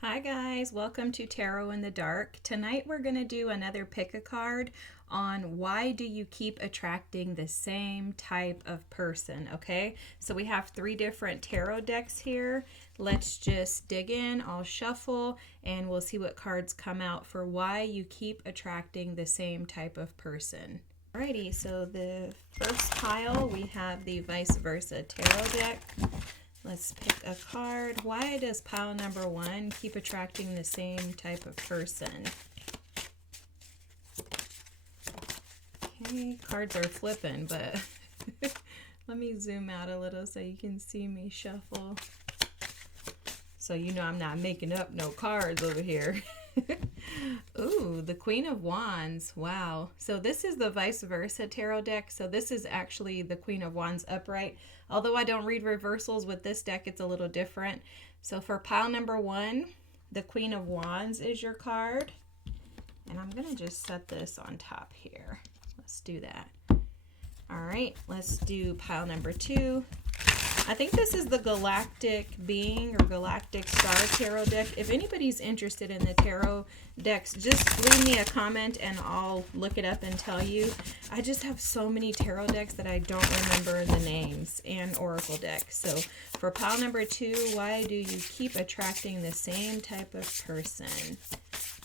Hi guys, welcome to Tarot in the Dark. Tonight we're going to do another pick a card on why do you keep attracting the same type of person, okay? So we have 3 different tarot decks here. Let's just dig in, I'll shuffle, and we'll see what cards come out for why you keep attracting the same type of person. Alrighty, so the first pile we have the vice versa tarot deck. Let's pick a card. Why does pile number 1 keep attracting the same type of person? Okay, cards are flipping, but let me zoom out a little so you can see me shuffle. So you know I'm not making up no cards over here. Ooh, the Queen of Wands. Wow. So this is the vice versa tarot deck. So this is actually the Queen of Wands upright. Although I don't read reversals with this deck, it's a little different. So for pile number 1, the Queen of Wands is your card. And I'm going to just set this on top here. Let's do that. All right, let's do pile number 2. I think this is the Galactic Being or Galactic Star Tarot deck. If anybody's interested in the tarot decks, just leave me a comment and I'll look it up and tell you. I just have so many tarot decks that I don't remember the names, and oracle decks. So for pile number 2, why do you keep attracting the same type of person?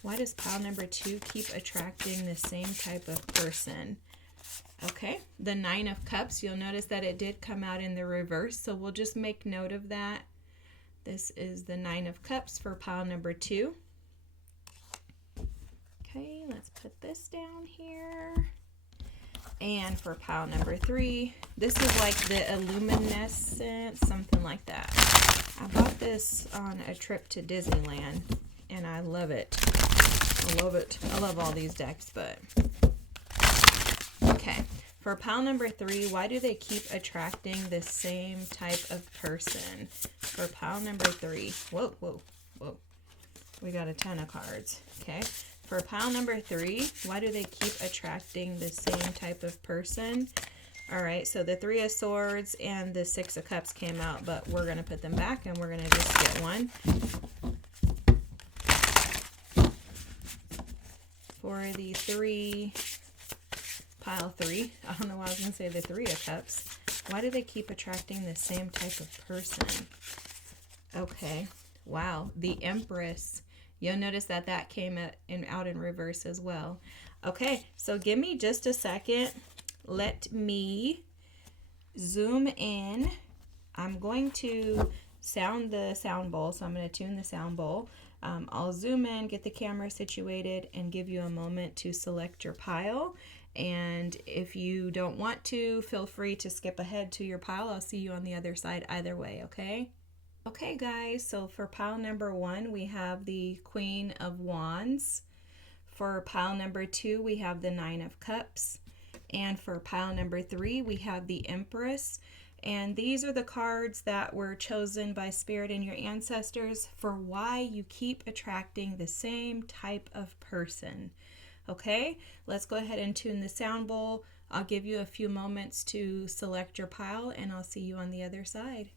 Why does pile number 2 keep attracting the same type of person? Okay, the 9 of Cups, you'll notice that it did come out in the reverse, so we'll just make note of that. This is the 9 of Cups for pile number 2. Okay, let's put this down here. And for pile number 3, this is like the Illuminescent, something like that. I bought this on a trip to Disneyland, and I love it. I love it. I love all these decks, but... Okay, for pile number 3, why do they keep attracting the same type of person? For pile number 3, whoa, we got a ton of cards. Okay, for pile number 3, why do they keep attracting the same type of person? All right, so the 3 of Swords and the 6 of Cups came out, but we're going to put them back and we're going to just get one. For the 3... Pile 3, I don't know why I was going to say the 3 of Cups. Why do they keep attracting the same type of person? Okay, wow, the Empress. You'll notice that that came out in reverse as well. Okay, so give me just a second. Let me zoom in. I'm going to sound the sound bowl, so I'm going to tune the sound bowl. I'll zoom in, get the camera situated, and give you a moment to select your pile. And if you don't want to, feel free to skip ahead to your pile. I'll see you on the other side either way, okay? Okay, guys, so for pile number 1, we have the Queen of Wands. For pile number 2, we have the 9 of Cups. And for pile number 3, we have the Empress. And these are the cards that were chosen by Spirit and your ancestors for why you keep attracting the same type of person. Okay, let's go ahead and tune the sound bowl. I'll give you a few moments to select your pile and I'll see you on the other side.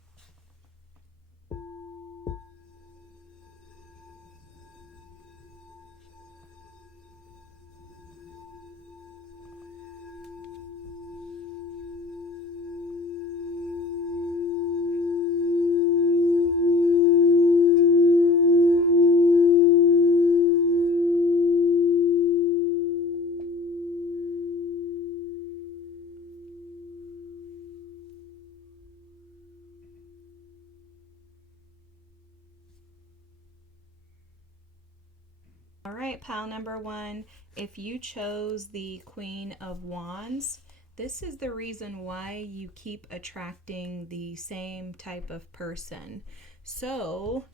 All right, pile number 1, if you chose the Queen of Wands, this is the reason why you keep attracting the same type of person. So,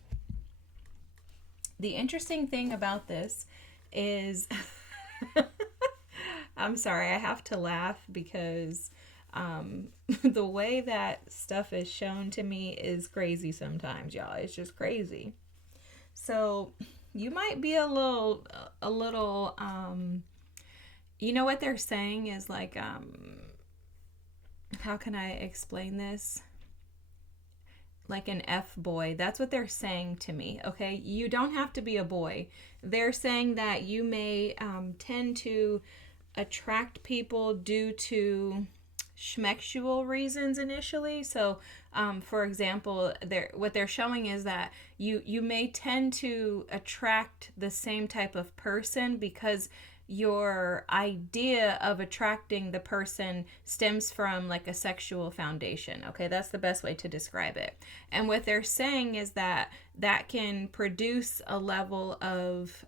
the interesting thing about this is, I'm sorry, I have to laugh because the way that stuff is shown to me is crazy sometimes, y'all. It's just crazy. So, you might be a little, you know what they're saying is like, how can I explain this? like an F boy. That's what they're saying to me. Okay, you don't have to be a boy. They're saying that you may tend to attract people due to schmexual reasons initially. So for example, what they're showing is that you may tend to attract the same type of person because your idea of attracting the person stems from like a sexual foundation. Okay, that's the best way to describe it. And what they're saying is that can produce a level of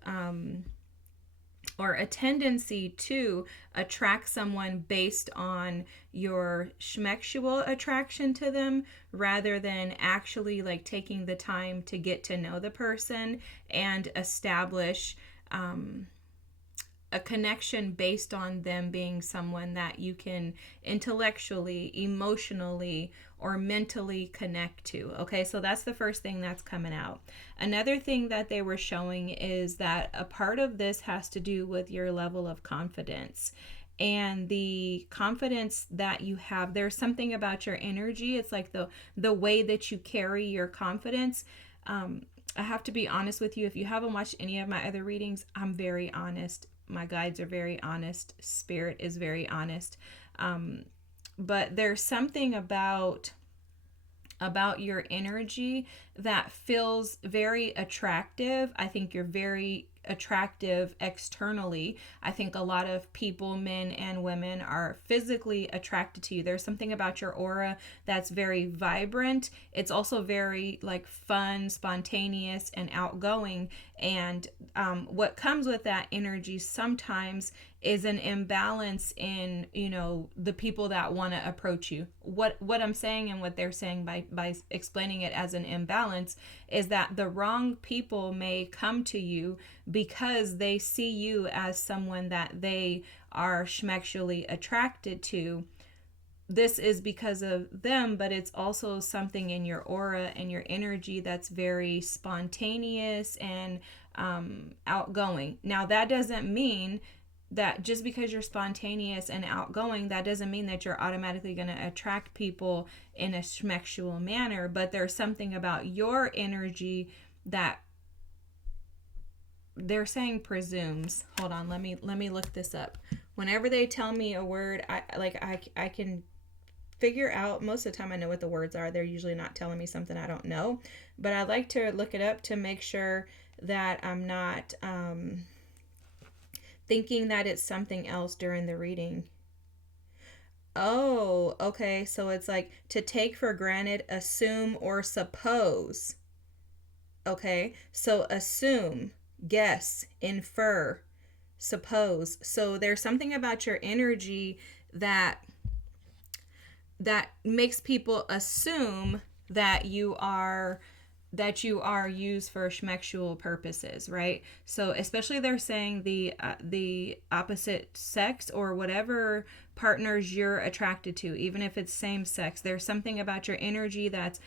or a tendency to attract someone based on your schmexual attraction to them rather than actually like taking the time to get to know the person and establish a connection based on them being someone that you can intellectually, emotionally, or mentally connect to. Okay, so that's the first thing that's coming out. Another thing that they were showing is that a part of this has to do with your level of confidence. And the confidence that you have, there's something about your energy. It's like the way that you carry your confidence. I have to be honest with you. If you haven't watched any of my other readings, I'm very honest. My guides are very honest. Spirit is very honest. But there's something about your energy that feels very attractive. I think you're very attractive externally. I think a lot of people, men and women, are physically attracted to you. There's something about your aura that's very vibrant. It's also very like fun, spontaneous, and outgoing. And what comes with that energy sometimes is an imbalance in, the people that want to approach you. What I'm saying and what they're saying by explaining it as an imbalance is that the wrong people may come to you because they see you as someone that they are schmexually attracted to. This is because of them, but it's also something in your aura and your energy that's very spontaneous and outgoing. Now, that doesn't mean that just because you're spontaneous and outgoing, that doesn't mean that you're automatically going to attract people in a schmexual manner, but there's something about your energy that they're saying presumes. Hold on, let me look this up. Whenever they tell me a word, I can figure out, most of the time I know what the words are. They're usually not telling me something I don't know, but I like to look it up to make sure that I'm not thinking that it's something else during the reading. Oh, okay. So it's like to take for granted, assume, or suppose. Okay. So assume, guess, infer, suppose. So there's something about your energy that makes people assume that you are used for schmexual purposes, right? So especially they're saying the opposite sex or whatever partners you're attracted to, even if it's same sex, there's something about your energy that's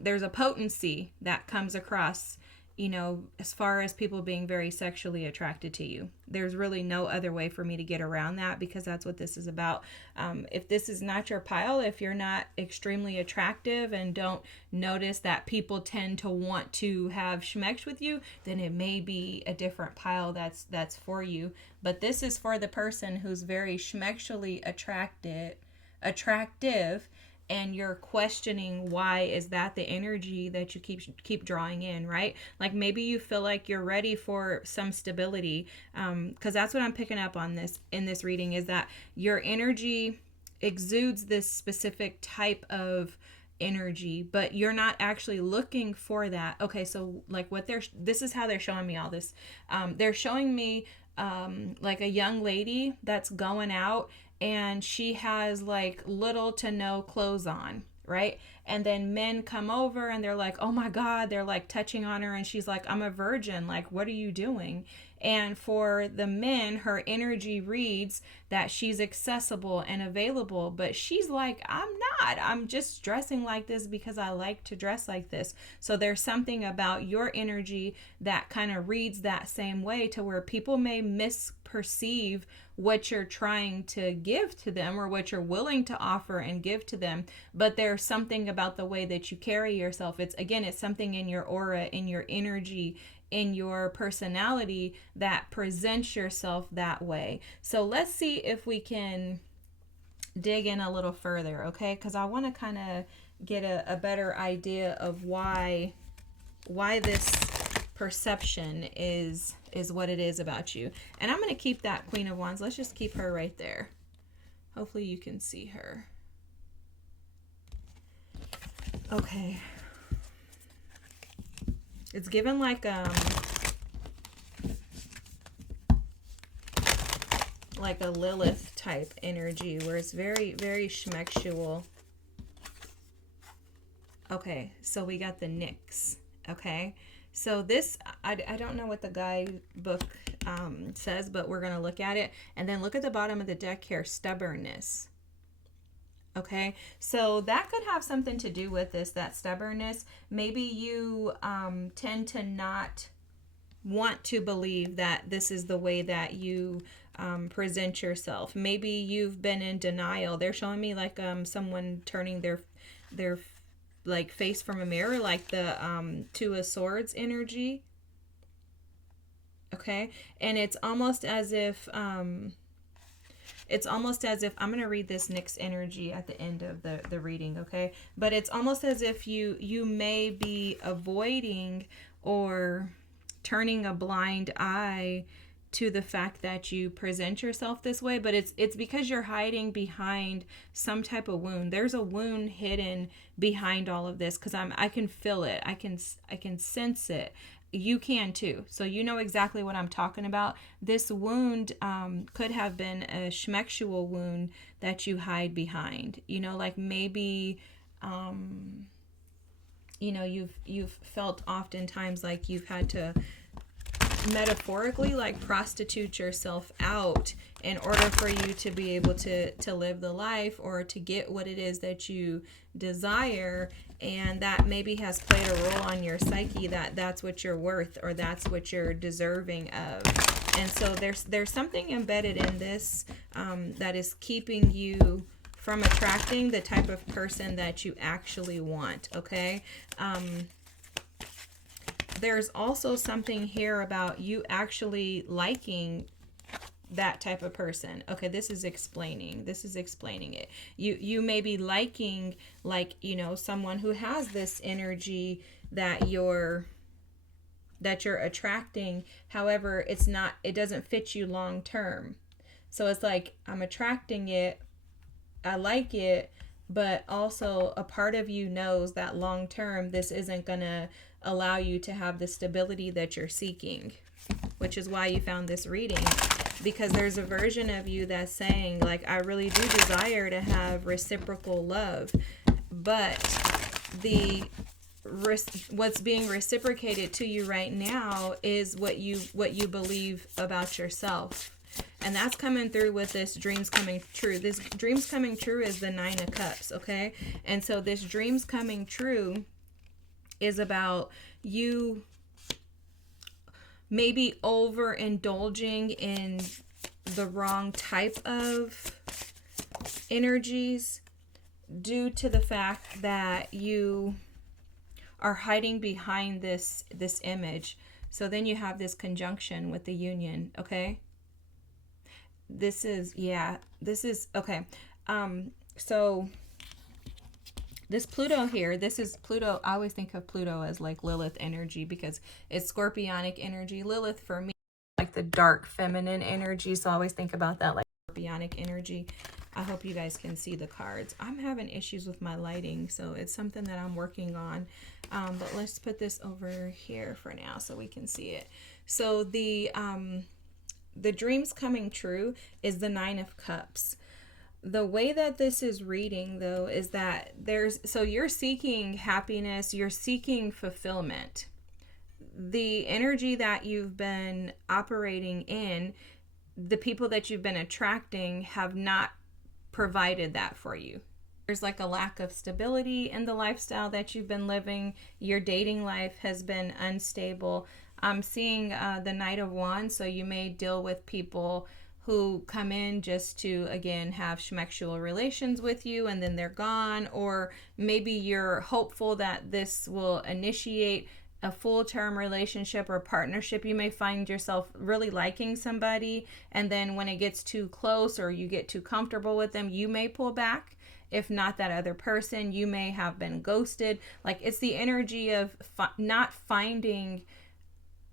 there's a potency that comes across, as far as people being very sexually attracted to you. There's really no other way for me to get around that, because that's what this is about. If this is not your pile, if you're not extremely attractive and don't notice that people tend to want to have schmex with you, then it may be a different pile that's for you. But this is for the person who's very schmexually attractive, and you're questioning why is that the energy that you keep drawing in, right? Like maybe you feel like you're ready for some stability, because that's what I'm picking up on in this reading, is that your energy exudes this specific type of energy, but you're not actually looking for that. Okay, so like this is how they're showing me all this. They're showing me like a young lady that's going out, and she has like little to no clothes on, right? And then men come over and they're like, oh my God, they're like touching on her, and she's like, I'm a virgin, like what are you doing? And for the men, her energy reads that she's accessible and available, but she's like, I'm not. I'm just dressing like this because I like to dress like this. So there's something about your energy that kind of reads that same way, to where people may misperceive perceive what you're trying to give to them or what you're willing to offer and give to them. But there's something about the way that you carry yourself. It's something in your aura, in your energy, in your personality that presents yourself that way. So let's see if we can dig in a little further, okay? Because I want to kind of get a better idea of why this perception is what it is about you. And I'm going to keep that Queen of Wands. Let's just keep her right there. Hopefully you can see her. Okay. It's given like a Lilith type energy where it's very, very schmexual. Okay, so we got the Nyx. Okay, so this, I don't know what the guidebook says, but we're going to look at it. And then look at the bottom of the deck here, stubbornness. Okay, so that could have something to do with this, that stubbornness. Maybe you tend to not want to believe that this is the way that you present yourself. Maybe you've been in denial. They're showing me like someone turning their like face from a mirror, like the Two of Swords energy. Okay, and it's almost as if I'm going to read this Nyx energy at the end of the reading, okay? But it's almost as if you may be avoiding or turning a blind eye to the fact that you present yourself this way, but it's because you're hiding behind some type of wound. There's a wound hidden behind all of this, because I can feel it. I can sense it. You can too. So you know exactly what I'm talking about. This wound could have been a schmexual wound that you hide behind. You know, like maybe you know, you've felt oftentimes like you've had to metaphorically like prostitute yourself out in order for you to be able to live the life or to get what it is that you desire, and that maybe has played a role on your psyche that that's what you're worth or that's what you're deserving of. And so there's something embedded in this that is keeping you from attracting the type of person that you actually want, okay? There's also something here about you actually liking that type of person. Okay, this is explaining it. You may be liking, like, you know, someone who has this energy that you're attracting. However, it doesn't fit you long term. So it's like, I'm attracting it, I like it, but also a part of you knows that long term this isn't gonna allow you to have the stability that you're seeking, which is why you found this reading, because there's a version of you that's saying, like, I really do desire to have reciprocal love, but what's being reciprocated to you right now is what you believe about yourself. And that's coming through with this dreams coming true. This dreams coming true is the Nine of Cups, okay? And so this dreams coming true is about you maybe overindulging in the wrong type of energies due to the fact that you are hiding behind this image. So then you have this conjunction with the union, okay? This is okay. So this Pluto here, this is Pluto. I always think of Pluto as like Lilith energy because it's scorpionic energy. Lilith for me, like the dark feminine energy. So I always think about that, like scorpionic energy. I hope you guys can see the cards. I'm having issues with my lighting, so it's something that I'm working on. But let's put this over here for now so we can see it. So the dreams coming true is the Nine of Cups. The way that this is reading, though, is that so you're seeking happiness, you're seeking fulfillment. The energy that you've been operating in, the people that you've been attracting have not provided that for you. There's like a lack of stability in the lifestyle that you've been living. Your dating life has been unstable. I'm seeing the Knight of Wands, so you may deal with people who come in just to, again, have schmexual relations with you and then they're gone. Or maybe you're hopeful that this will initiate a full-term relationship or partnership. You may find yourself really liking somebody, and then when it gets too close or you get too comfortable with them, you may pull back. If not that other person, you may have been ghosted. Like, it's the energy of not finding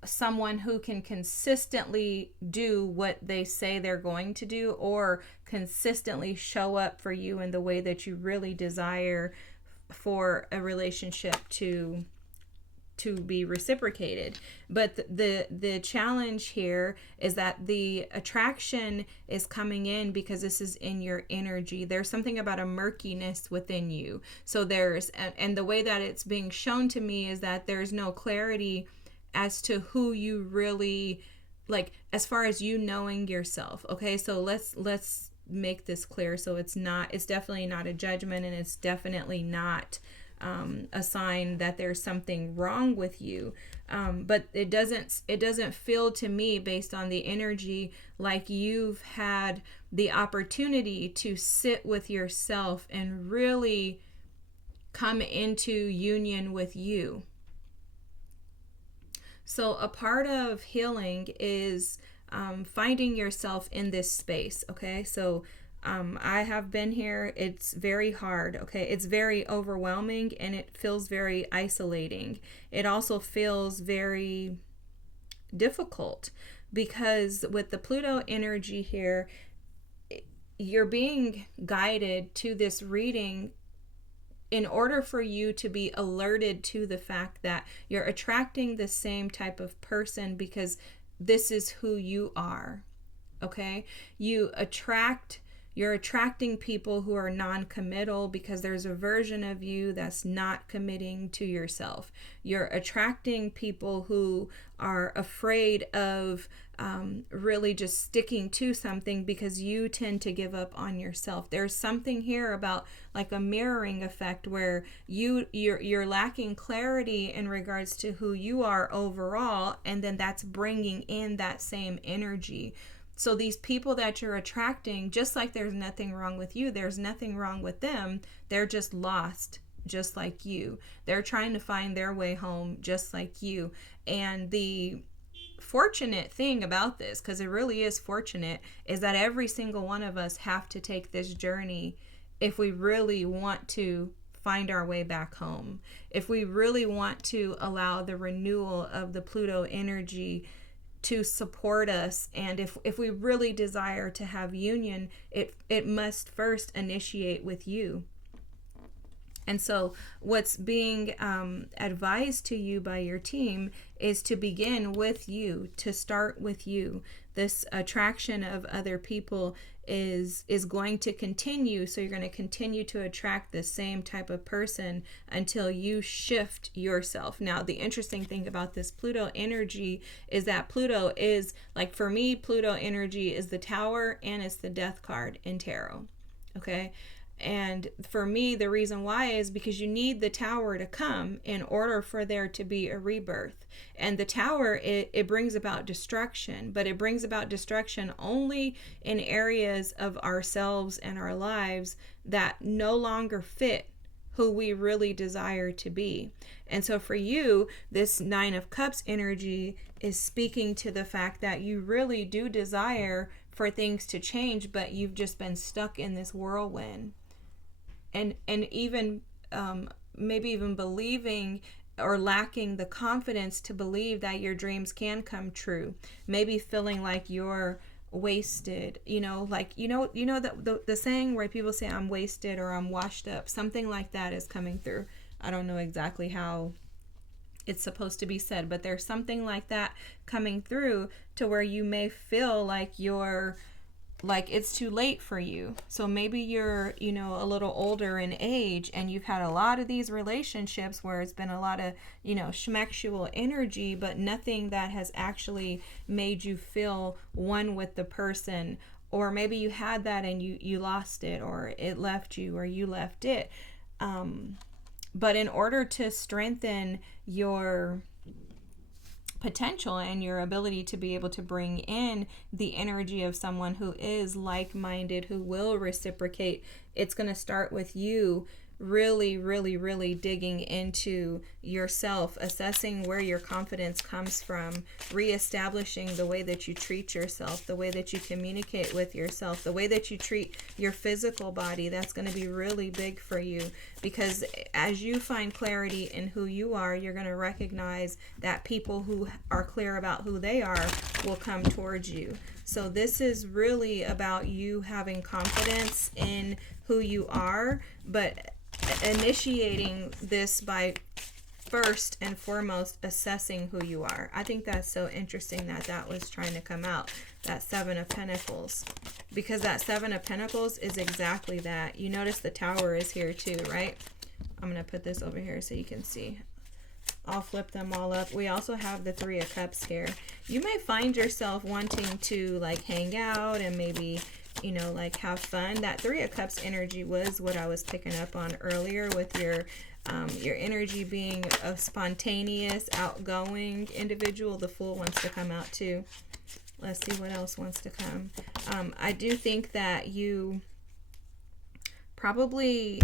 someone who can consistently do what they say they're going to do, or consistently show up for you in the way that you really desire for a relationship to be reciprocated. But the challenge here is that the attraction is coming in because this is in your energy. There's something about a murkiness within you. So there's, and the way that it's being shown to me is that there's no clarity as to who you really, like, as far as you knowing yourself. Okay, so let's make this clear. So it's definitely not a judgment, and it's definitely not a sign that there's something wrong with you. But it doesn't feel to me, based on the energy, like you've had the opportunity to sit with yourself and really come into union with you. So a part of healing is finding yourself in this space, okay? So I have been here. It's very hard, okay? It's very overwhelming, and it feels very isolating. It also feels very difficult because with the Pluto energy here, you're being guided to this reading in order for you to be alerted to the fact that you're attracting the same type of person because this is who you are, okay? You're attracting people who are non-committal because there's a version of you that's not committing to yourself. You're attracting people who are afraid of really just sticking to something because you tend to give up on yourself. There's something here about like a mirroring effect where you're lacking clarity in regards to who you are overall, and then that's bringing in that same energy. So these people that you're attracting, just like there's nothing wrong with you, there's nothing wrong with them. They're just lost, just like you. They're trying to find their way home, just like you. And the fortunate thing about this, because it really is fortunate, is that every single one of us have to take this journey if we really want to find our way back home. If we really want to allow the renewal of the Pluto energy to support us, and if we really desire to have union, it must first initiate with you. And so what's being advised to you by your team is to begin with you, to start with you. This attraction of other people is going to continue. So you're going to continue to attract the same type of person until you shift yourself. Now, the interesting thing about this Pluto energy is that Pluto is, like, for me, Pluto energy is the Tower and it's the Death card in tarot. Okay. And for me, the reason why is because you need the Tower to come in order for there to be a rebirth. And the Tower, it brings about destruction, but it brings about destruction only in areas of ourselves and our lives that no longer fit who we really desire to be. And so for you, this Nine of Cups energy is speaking to the fact that you really do desire for things to change, but you've just been stuck in this whirlwind. And even maybe even believing or lacking the confidence to believe that your dreams can come true. Maybe feeling like you're wasted, like the saying where people say I'm wasted or I'm washed up. Something like that is coming through. I don't know exactly how it's supposed to be said, but there's something like that coming through to where you may feel like it's too late for you. So maybe you're, a little older in age and you've had a lot of these relationships where it's been a lot of, schmexual energy, but nothing that has actually made you feel one with the person. Or maybe you had that and you lost it, or it left you, or you left it. But in order to strengthen your potential and your ability to be able to bring in the energy of someone who is like-minded, who will reciprocate. It's going to start with you really, really, really digging into yourself, assessing where your confidence comes from, reestablishing the way that you treat yourself, the way that you communicate with yourself, the way that you treat your physical body. That's going to be really big for you, because as you find clarity in who you are, you're going to recognize that people who are clear about who they are will come towards you. So this is really about you having confidence in who you are, but initiating this by first and foremost assessing who you are. I think that's so interesting that that was trying to come out, that Seven of Pentacles, because that Seven of Pentacles is exactly that. You notice the Tower is here too, right? I'm going to put this over here so you can see. I'll flip them all up. We also have the Three of Cups here. You may find yourself wanting to like hang out and maybe, you know, like have fun. That Three of Cups energy was what I was picking up on earlier with your energy being a spontaneous, outgoing individual. The Fool wants to come out too. Let's see what else wants to come. I do think that you probably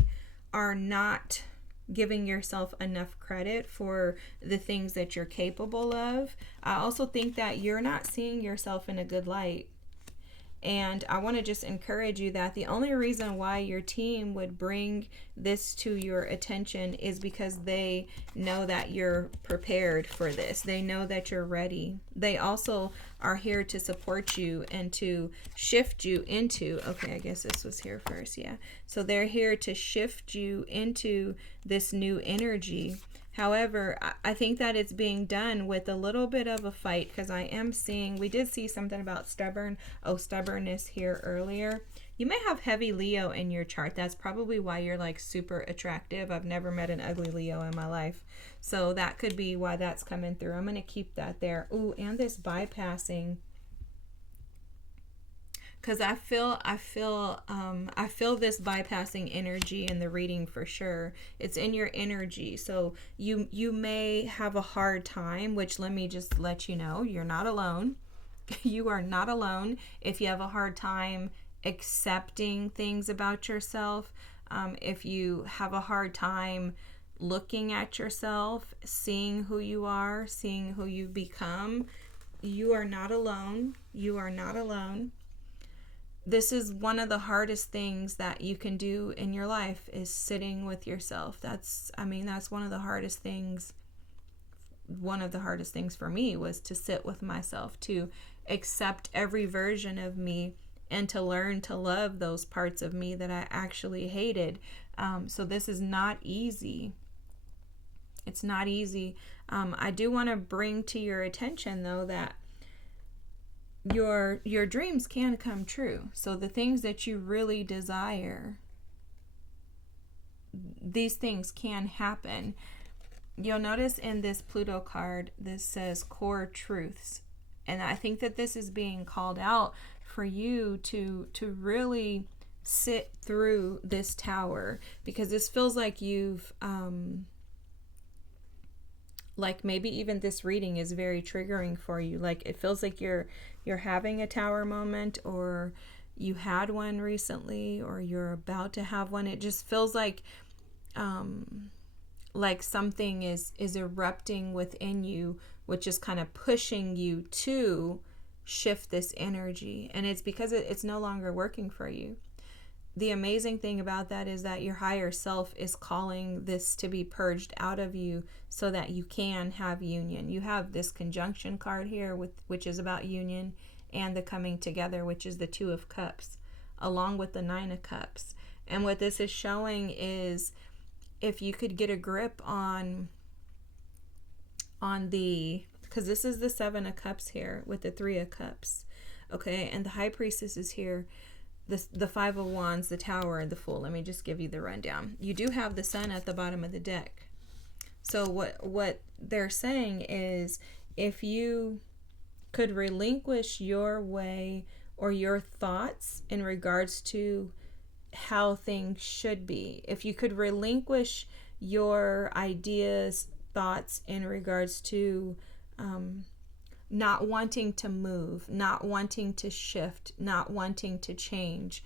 are not giving yourself enough credit for the things that you're capable of. I also think that you're not seeing yourself in a good light. And I want to just encourage you that the only reason why your team would bring this to your attention is because they know that you're prepared for this. They know that you're ready. They also are here to support you and to shift you into, okay, I guess this was here first, yeah. So they're here to shift you into this new energy. However, I think that it's being done with a little bit of a fight, because I am seeing, we did see something about stubbornness here earlier. You may have heavy Leo in your chart. That's probably why you're like super attractive. I've never met an ugly Leo in my life. So that could be why that's coming through. I'm going to keep that there. Ooh, and this bypassing. Because I feel this bypassing energy in the reading for sure. It's in your energy. So you may have a hard time, which let me just let you know, you're not alone. You are not alone if you have a hard time accepting things about yourself. If you have a hard time looking at yourself, seeing who you are, seeing who you've become, you are not alone. You are not alone. This is one of the hardest things that you can do in your life, is sitting with yourself. That's one of the hardest things. One of the hardest things for me was to sit with myself, to accept every version of me, and to learn to love those parts of me that I actually hated. So this is not easy. It's not easy. I do want to bring to your attention, though, that your dreams can come true. So the things that you really desire, these things can happen. You'll notice in this Pluto card, this says core truths. And I think that this is being called out for you to really sit through this Tower, because this feels like you've like maybe even this reading is very triggering for you. Like it feels like you're having a Tower moment, or you had one recently, or you're about to have one. It just feels like something is erupting within you, which is kind of pushing you to shift this energy. And it's because it's no longer working for you. The amazing thing about that is that your higher self is calling this to be purged out of you so that you can have union. You have this conjunction card here, which is about union, and the coming together, which is the Two of Cups, along with the Nine of Cups. And what this is showing is, if you could get a grip on because this is the Seven of Cups here with the Three of Cups, okay, and the High Priestess is here, the Five of Wands, the Tower, and the Fool. Let me just give you the rundown. You do have the Sun at the bottom of the deck. So what they're saying is, if you could relinquish your way or your thoughts in regards to how things should be, if you could relinquish your ideas, thoughts in regards to not wanting to move, not wanting to shift, not wanting to change.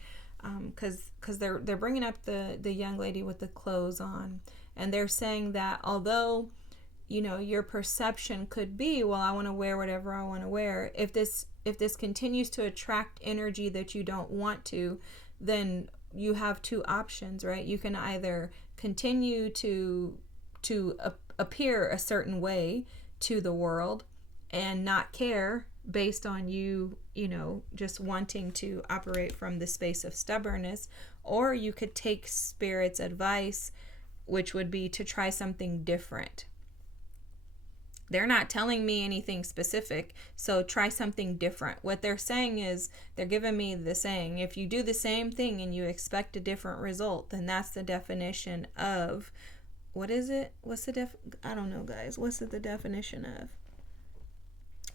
Because they're bringing up the young lady with the clothes on, and they're saying that although, you know, your perception could be, well, I want to wear whatever I want to wear. If this continues to attract energy that you don't want to, then you have two options, right? You can either continue to appear a certain way to the world and not care based on you know, just wanting to operate from the space of stubbornness, or you could take Spirit's advice, which would be to try something different. They're not telling me anything specific, so try something different. What they're saying is, they're giving me the saying, if you do the same thing and you expect a different result, then that's the definition of, what is it? I don't know, guys. What's the definition of?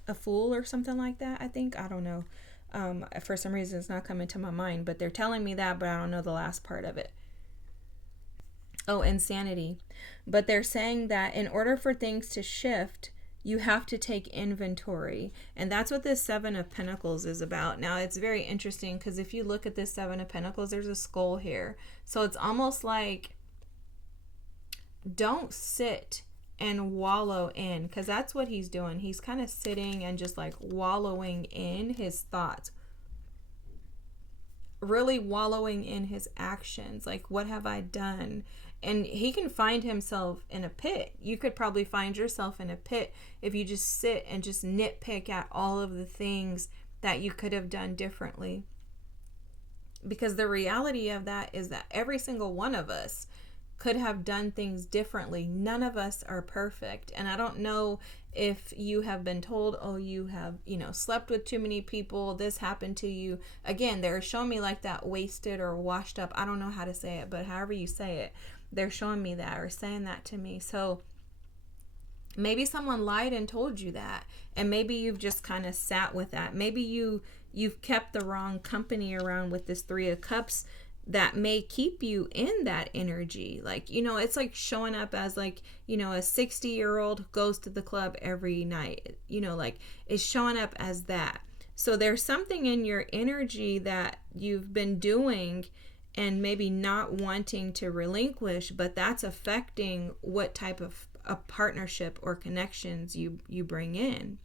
A fool or something like that, I think. I don't know. For some reason, it's not coming to my mind, but they're telling me that, but I don't know the last part of it. Oh, insanity. But they're saying that in order for things to shift, you have to take inventory. And that's what this Seven of Pentacles is about. Now, it's very interesting because if you look at this Seven of Pentacles, there's a skull here. So it's almost like, don't sit and wallow in, because that's what he's doing. He's kind of sitting and just like wallowing in his thoughts, really wallowing in his actions. Like, what have I done? And he can find himself in a pit. You could probably find yourself in a pit if you just sit and just nitpick at all of the things that you could have done differently. Because the reality of that is that every single one of us could have done things differently. None of us are perfect. And I don't know if you have been told, oh, you have, you know, slept with too many people, this happened to you. Again, they're showing me like that wasted or washed up. I don't know how to say it, but however you say it, they're showing me that or saying that to me. So maybe someone lied and told you that, and maybe you've just kind of sat with that. Maybe you've kept the wrong company around with this Three of Cups that may keep you in that energy. Like, you know, it's like showing up as like, you know, a 60-year-old goes to the club every night, you know, like it's showing up as that. So there's something in your energy that you've been doing and maybe not wanting to relinquish, but that's affecting what type of a partnership or connections you bring in.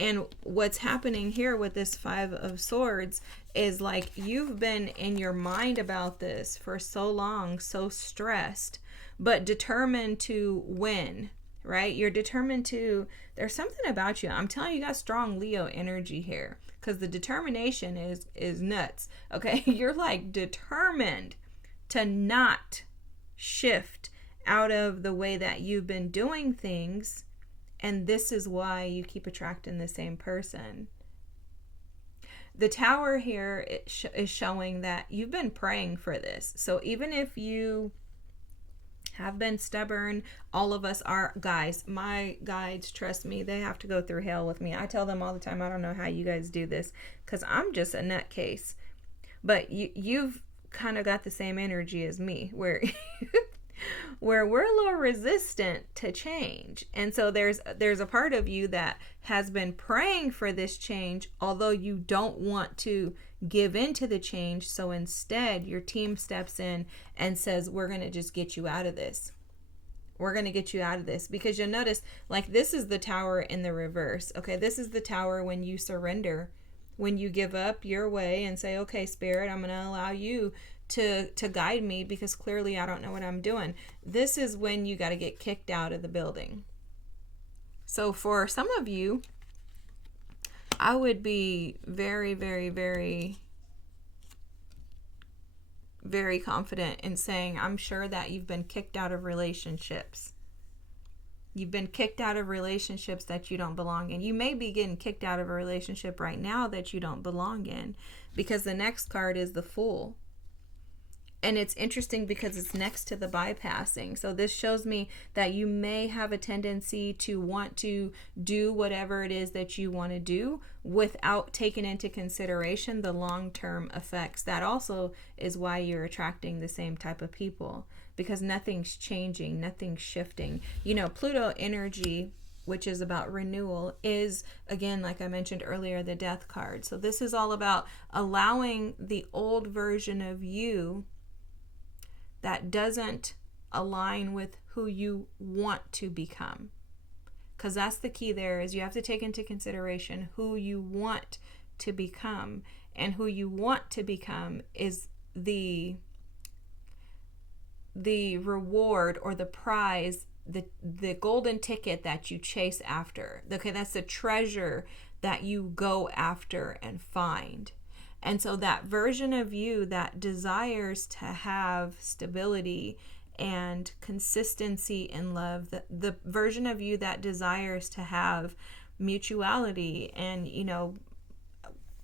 And what's happening here with this Five of Swords is like you've been in your mind about this for so long, so stressed, but determined to win, right? You're determined to, there's something about you. I'm telling you, you got strong Leo energy here because the determination is nuts, okay? You're like determined to not shift out of the way that you've been doing things. And this is why you keep attracting the same person. The Tower here is showing that you've been praying for this. So even if you have been stubborn, all of us are, guys, my guides, trust me, they have to go through hell with me. I tell them all the time, I don't know how you guys do this because I'm just a nutcase. But you've kind of got the same energy as me where where we're a little resistant to change. And so there's a part of you that has been praying for this change, although you don't want to give into the change. So instead, your team steps in and says, we're going to just get you out of this. We're going to get you out of this. Because you'll notice, like, this is the Tower in the reverse. Okay, this is the Tower when you surrender, when you give up your way and say, okay, Spirit, I'm going to allow you to guide me because clearly I don't know what I'm doing. This is when you got to get kicked out of the building. So for some of you, I would be very, very, very, very confident in saying I'm sure that you've been kicked out of relationships. You've been kicked out of relationships that you don't belong in. You may be getting kicked out of a relationship right now that you don't belong in because the next card is the Fool. And it's interesting because it's next to the bypassing. So this shows me that you may have a tendency to want to do whatever it is that you want to do without taking into consideration the long-term effects. That also is why you're attracting the same type of people, because nothing's changing, nothing's shifting. You know, Pluto energy, which is about renewal, is, again, like I mentioned earlier, the death card. So this is all about allowing the old version of you that doesn't align with who you want to become. Because that's the key there, is you have to take into consideration who you want to become. And who you want to become is the reward or the prize, the golden ticket that you chase after. Okay, that's the treasure that you go after and find. And so that version of you that desires to have stability and consistency in love, the version of you that desires to have mutuality and, you know,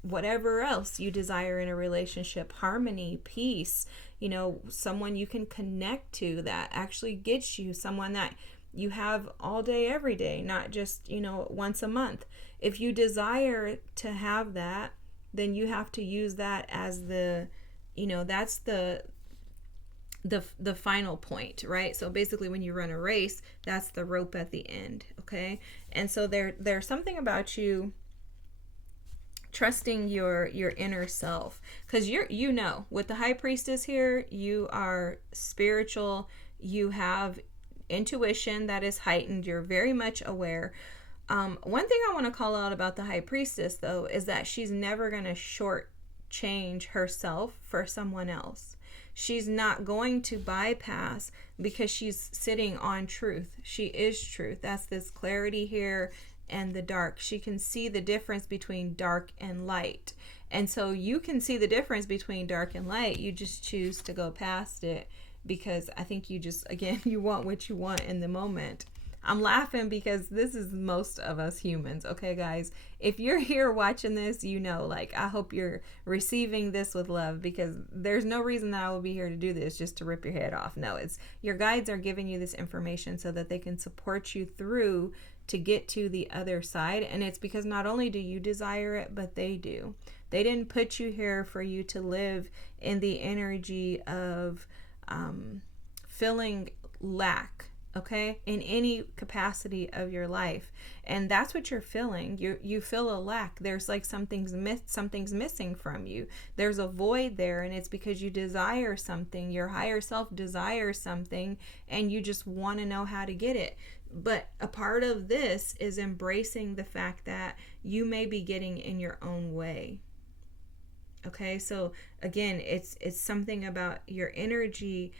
whatever else you desire in a relationship, harmony, peace, you know, someone you can connect to that actually gets you, someone that you have all day, every day, not just, you know, once a month. If you desire to have that, then you have to use that as the, you know, that's the final point, right? So basically when you run a race, that's the rope at the end, okay? And so there's something about you trusting your inner self, because you know, with the high priestess here, you are spiritual, you have intuition that is heightened, you're very much aware. One thing I want to call out about the high priestess, though, is that she's never going to shortchange herself for someone else. She's not going to bypass, because she's sitting on truth. She is truth. That's this clarity here and the dark. She can see the difference between dark and light. And so you can see the difference between dark and light. You just choose to go past it, because I think you just, again, you want what you want in the moment. I'm laughing because this is most of us humans, okay, guys? If you're here watching this, you know, like, I hope you're receiving this with love, because there's no reason that I will be here to do this just to rip your head off. No, it's your guides are giving you this information so that they can support you through to get to the other side. And it's because not only do you desire it, but they do. They didn't put you here for you to live in the energy of feeling lack, okay, in any capacity of your life. And that's what you're feeling. You feel a lack. There's like something's missing from you. There's a void there, and it's because you desire something. Your higher self desires something, and you just want to know how to get it. But a part of this is embracing the fact that you may be getting in your own way. Okay, so again, it's something about your energy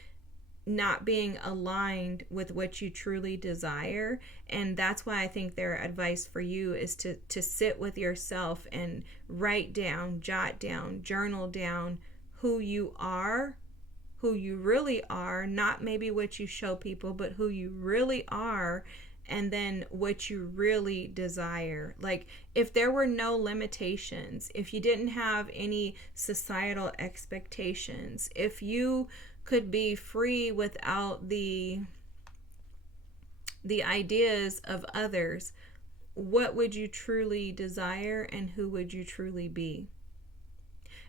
not being aligned with what you truly desire. And that's why I think their advice for you is to sit with yourself and write down, jot down, journal down who you are, who you really are, not maybe what you show people, but who you really are, and then what you really desire. Like, if there were no limitations, if you didn't have any societal expectations, if you could be free without the ideas of others, what would you truly desire, and who would you truly be?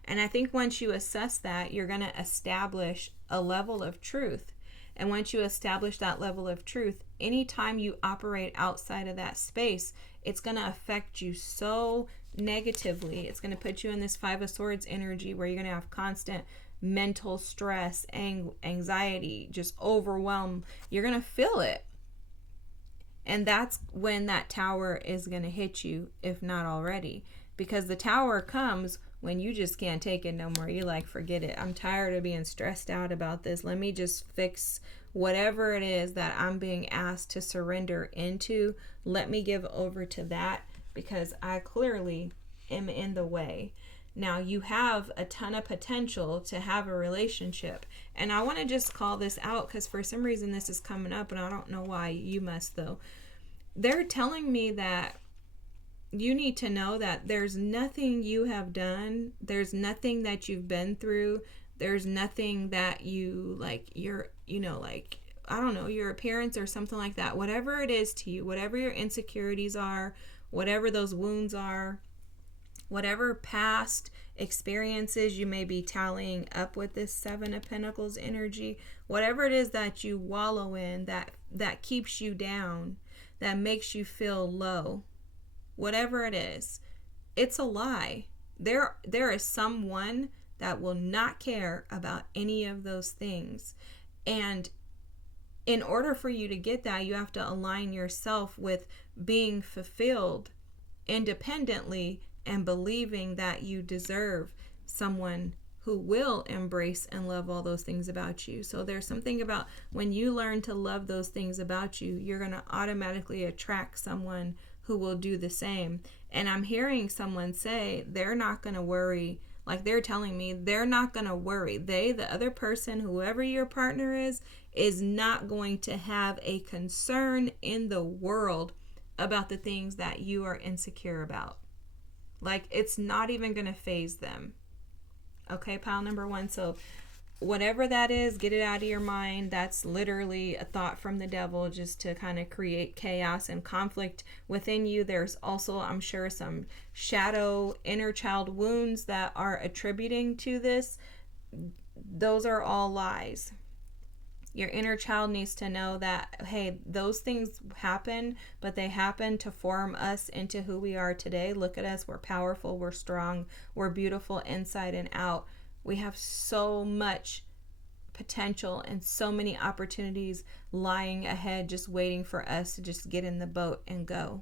And I think once you assess that, you're going to establish a level of truth. And once you establish that level of truth, anytime you operate outside of that space, it's going to affect you so negatively. It's going to put you in this Five of Swords energy where you're going to have constant mental stress, anxiety, just overwhelm. You're going to feel it. And that's when that tower is going to hit you, if not already. Because the tower comes when you just can't take it no more. You're like, forget it. I'm tired of being stressed out about this. Let me just fix whatever it is that I'm being asked to surrender into. Let me give over to that, because I clearly am in the way. Now, you have a ton of potential to have a relationship. And I want to just call this out, because for some reason this is coming up, and I don't know why. You must, though. They're telling me that you need to know that there's nothing you have done. There's nothing that you've been through. There's nothing that you, like, you're, you know, like, I don't know, your appearance or something like that. Whatever it is to you, whatever your insecurities are, whatever those wounds are, whatever past experiences you may be tallying up with this Seven of Pentacles energy, whatever it is that you wallow in that keeps you down, that makes you feel low, whatever it is, it's a lie. There is someone that will not care about any of those things. And in order for you to get that, you have to align yourself with being fulfilled independently and believing that you deserve someone who will embrace and love all those things about you. So there's something about when you learn to love those things about you, you're going to automatically attract someone who will do the same. And I'm hearing someone say they're not going to worry. Like they're telling me they're not going to worry. The other person, whoever your partner is not going to have a concern in the world about the things that you are insecure about. Like it's not even going to faze them. Okay, pile number one. So whatever that is, get it out of your mind. That's literally a thought from the devil just to kind of create chaos and conflict within you. There's also, I'm sure, some shadow inner child wounds that are attributing to this. Those are all lies. Your inner child needs to know that, hey, those things happen, but they happen to form us into who we are today. Look at us. We're powerful. We're strong. We're beautiful inside and out. We have so much potential and so many opportunities lying ahead, just waiting for us to just get in the boat and go.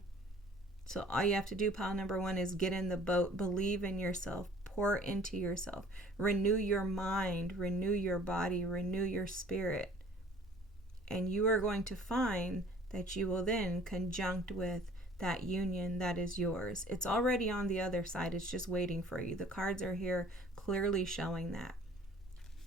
So all you have to do, pile number one, is get in the boat, believe in yourself, pour into yourself, renew your mind, renew your body, renew your spirit. And you are going to find that you will then conjunct with that union that is yours. It's already on the other side. It's just waiting for you. The cards are here clearly showing that.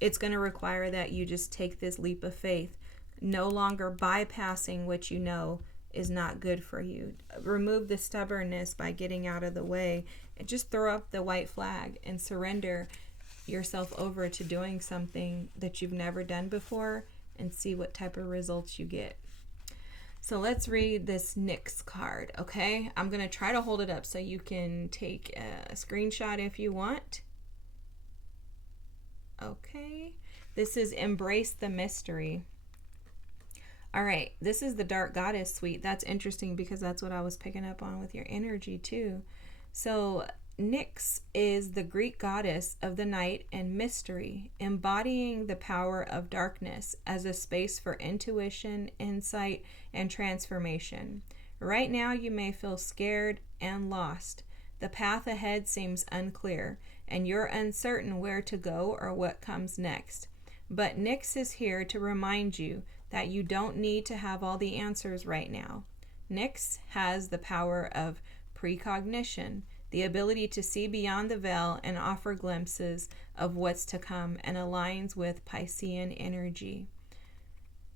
It's going to require that you just take this leap of faith, no longer bypassing what you know is not good for you. Remove the stubbornness by getting out of the way and just throw up the white flag and surrender yourself over to doing something that you've never done before and see what type of results you get. So let's read this Nyx card, okay? I'm going to try to hold it up so you can take a screenshot if you want. Okay. This is Embrace the Mystery. All right. This is the Dark Goddess suite. That's interesting because that's what I was picking up on with your energy too. So Nyx is the Greek goddess of the night and mystery, embodying the power of darkness as a space for intuition, insight, and transformation. Right now, you may feel scared and lost. The path ahead seems unclear, and you're uncertain where to go or what comes next. But Nyx is here to remind you that you don't need to have all the answers right now. Nyx has the power of precognition, the ability to see beyond the veil and offer glimpses of what's to come, and aligns with Piscean energy.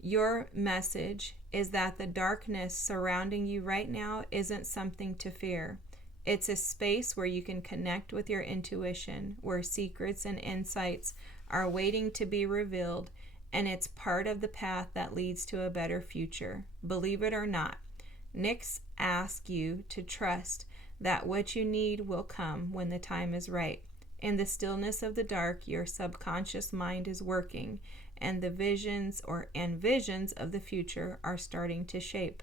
Your message is that the darkness surrounding you right now isn't something to fear. It's a space where you can connect with your intuition, where secrets and insights are waiting to be revealed, and it's part of the path that leads to a better future. Believe it or not, Nyx asks you to trust that what you need will come when the time is right. In the stillness of the dark, your subconscious mind is working, and the visions of the future are starting to shape.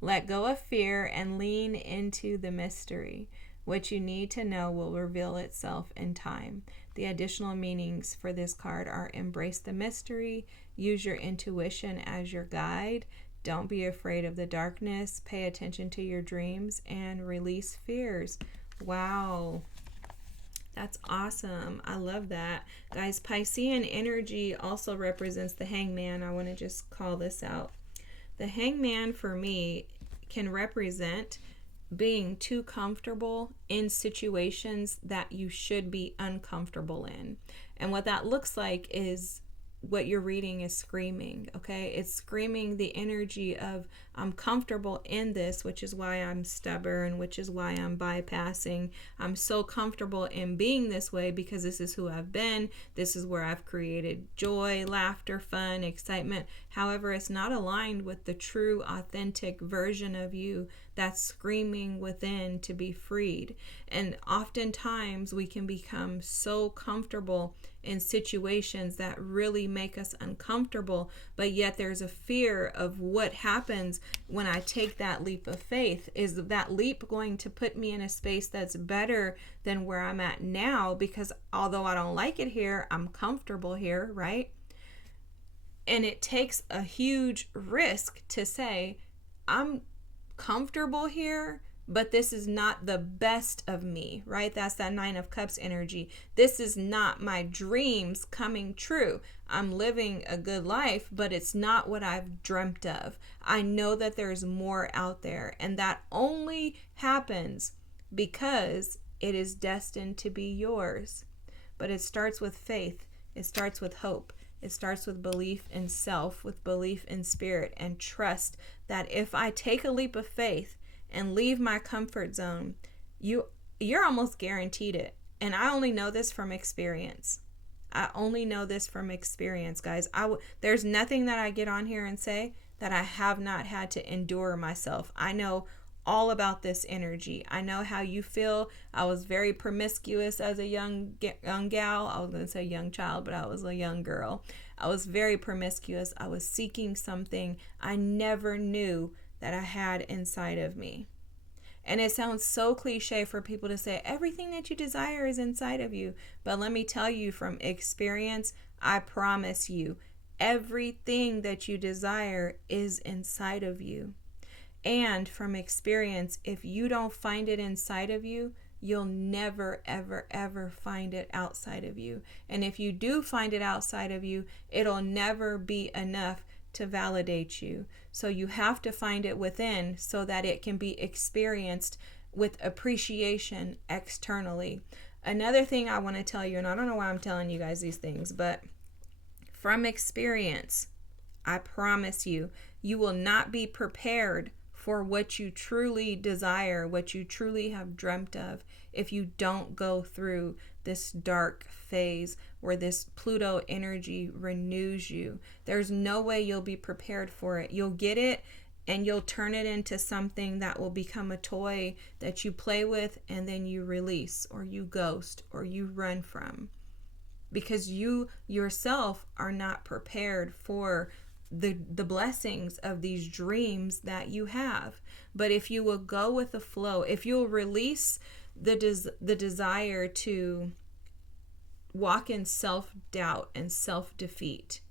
Let go of fear and lean into the mystery. What you need to know will reveal itself in time. The additional meanings for this card are embrace the mystery, use your intuition as your guide, don't be afraid of the darkness, pay attention to your dreams, and release fears. Wow. That's awesome. I love that. Guys, Piscean energy also represents the Hangman. I want to just call this out. The Hangman for me can represent being too comfortable in situations that you should be uncomfortable in. And what that looks like is what you're reading is screaming, okay? It's screaming the energy of I'm comfortable in this, which is why I'm stubborn, which is why I'm bypassing. I'm so comfortable in being this way because this is who I've been. This is where I've created joy, laughter, fun, excitement. However, it's not aligned with the true, authentic version of you that's screaming within to be freed. And oftentimes we can become so comfortable in situations that really make us uncomfortable, but yet there's a fear of what happens when I take that leap of faith. Is that leap going to put me in a space that's better than where I'm at now? Because although I don't like it here, I'm comfortable here, right? And it takes a huge risk to say, I'm comfortable here, but this is not the best of me, right? That's that Nine of Cups energy. This is not my dreams coming true. I'm living a good life, but it's not what I've dreamt of. I know that there's more out there, and that only happens because it is destined to be yours. But it starts with faith. It starts with hope. It starts with belief in self, with belief in spirit, and trust that if I take a leap of faith and leave my comfort zone, you're almost guaranteed it. And I only know this from experience. I only know this from experience, guys. There's nothing that I get on here and say that I have not had to endure myself. I know all about this energy. I know how you feel. I was very promiscuous as a young gal. I was going to say young child, but I was a young girl. I was very promiscuous. I was seeking something I never knew that I had inside of me. And it sounds so cliche for people to say everything that you desire is inside of you. But let me tell you from experience, I promise you, everything that you desire is inside of you. And from experience, if you don't find it inside of you, you'll never, ever, ever find it outside of you. And if you do find it outside of you, it'll never be enough to validate you. So you have to find it within so that it can be experienced with appreciation externally. Another thing I want to tell you, and I don't know why I'm telling you guys these things, but from experience, I promise you, you will not be prepared for what you truly desire, what you truly have dreamt of, if you don't go through this dark phase where this Pluto energy renews you. There's no way you'll be prepared for it. You'll get it and you'll turn it into something that will become a toy that you play with and then you release or you ghost or you run from, because you yourself are not prepared for the blessings of these dreams that you have. But if you will go with the flow, if you'll release the desire to walk in self-doubt and self-defeat,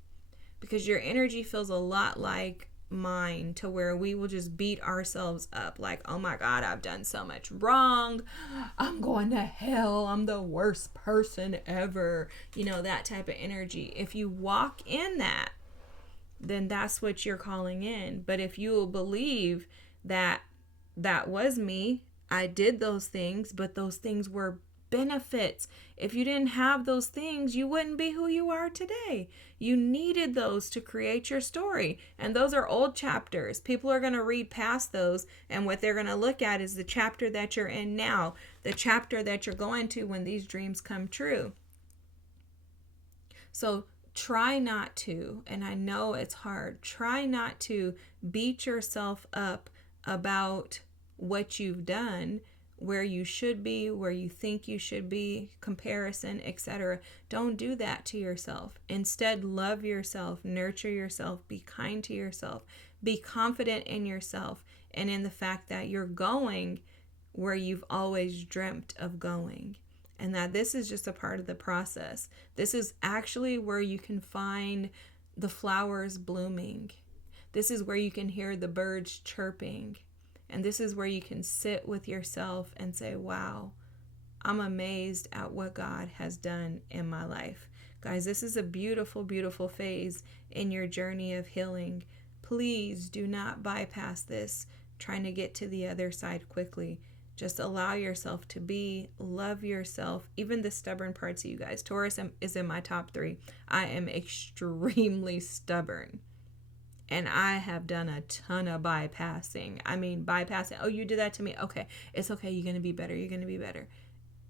because your energy feels a lot like mine, to where we will just beat ourselves up like, oh my God, I've done so much wrong, I'm going to hell, I'm the worst person ever, that type of energy. If you walk in that, then that's what you're calling in. But if you will believe that that was me, I did those things, but those things were benefits. If you didn't have those things, you wouldn't be who you are today. You needed those to create your story. And those are old chapters. People are going to read past those, and what they're going to look at is the chapter that you're in now, the chapter that you're going to when these dreams come true. So try not to, and I know it's hard, try not to beat yourself up about what you've done, where you should be, where you think you should be, comparison, etc. Don't do that to yourself. Instead, love yourself, nurture yourself, be kind to yourself, be confident in yourself and in the fact that you're going where you've always dreamt of going. And that this is just a part of the process. This is actually where you can find the flowers blooming. This is where you can hear the birds chirping. And this is where you can sit with yourself and say, wow, I'm amazed at what God has done in my life. Guys, this is a beautiful, beautiful phase in your journey of healing. Please do not bypass this, trying to get to the other side quickly. Just allow yourself to be, love yourself, even the stubborn parts of you guys. Taurus is in my top 3. I am extremely stubborn. And I have done a ton of bypassing. Bypassing. Oh, you did that to me. Okay, it's okay. You're going to be better. You're going to be better.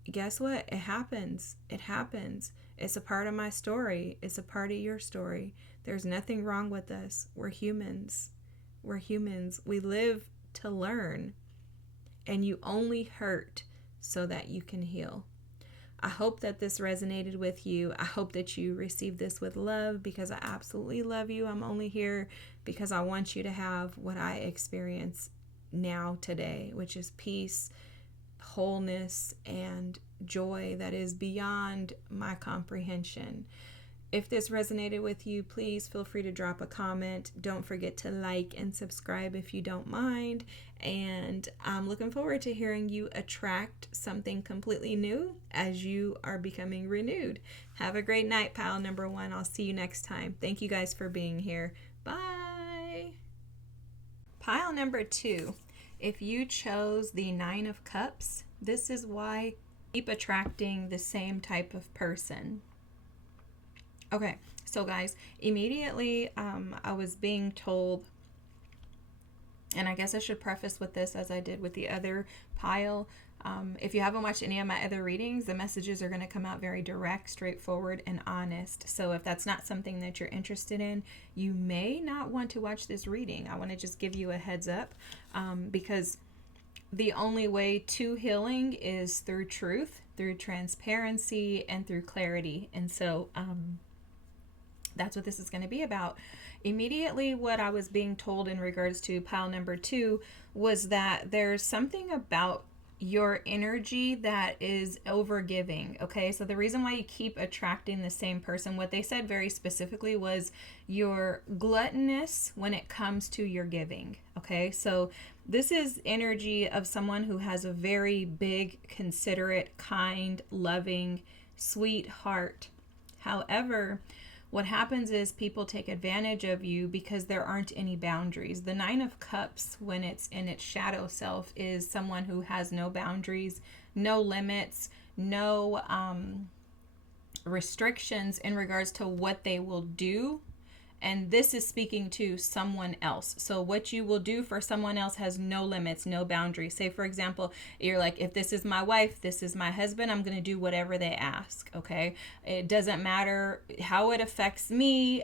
Guess what? It happens. It happens. It's a part of my story. It's a part of your story. There's nothing wrong with us. We're humans. We're humans. We live to learn. and you only hurt so that you can heal. I hope that this resonated with you. I hope that you received this with love, because I absolutely love you. I'm only here because I want you to have what I experience now today, which is peace, wholeness, and joy that is beyond my comprehension. If this resonated with you, please feel free to drop a comment. Don't forget to like and subscribe if you don't mind. And I'm looking forward to hearing you attract something completely new as you are becoming renewed. Have a great night, pile number 1. I'll see you next time. Thank you guys for being here. Bye. Pile number 2. If you chose the 9 of Cups, this is why you keep attracting the same type of person. Okay, so guys, immediately I was being told, and I guess I should preface with this as I did with the other pile. If you haven't watched any of my other readings, the messages are going to come out very direct, straightforward, and honest. So if that's not something that you're interested in, you may not want to watch this reading. I want to just give you a heads up, because the only way to healing is through truth, through transparency, and through clarity. And so that's what this is going to be about. Immediately, what I was being told in regards to pile number 2 was that there's something about your energy that is overgiving. Okay, so the reason why you keep attracting the same person, what they said very specifically was your gluttonous when it comes to your giving. Okay, so this is energy of someone who has a very big, considerate, kind, loving, sweet heart. However, what happens is people take advantage of you because there aren't any boundaries. The 9 of Cups, when it's in its shadow self, is someone who has no boundaries, no limits, no restrictions in regards to what they will do. And this is speaking to someone else. So what you will do for someone else has no limits, no boundaries. Say, for example, you're like, if this is my wife, this is my husband, I'm going to do whatever they ask. Okay. It doesn't matter how it affects me,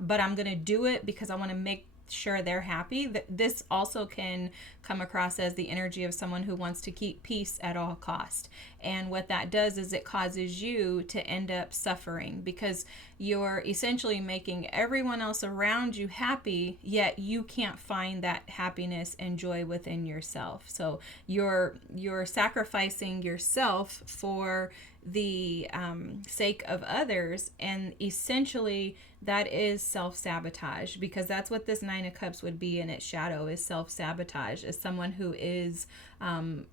but I'm going to do it because I want to make sure they're happy. This also can come across as the energy of someone who wants to keep peace at all cost. And what that does is it causes you to end up suffering because you're essentially making everyone else around you happy, yet you can't find that happiness and joy within yourself. So you're sacrificing yourself for the sake of others, and essentially that is self-sabotage, because that's what this 9 of Cups would be in its shadow, is self-sabotage, is someone who is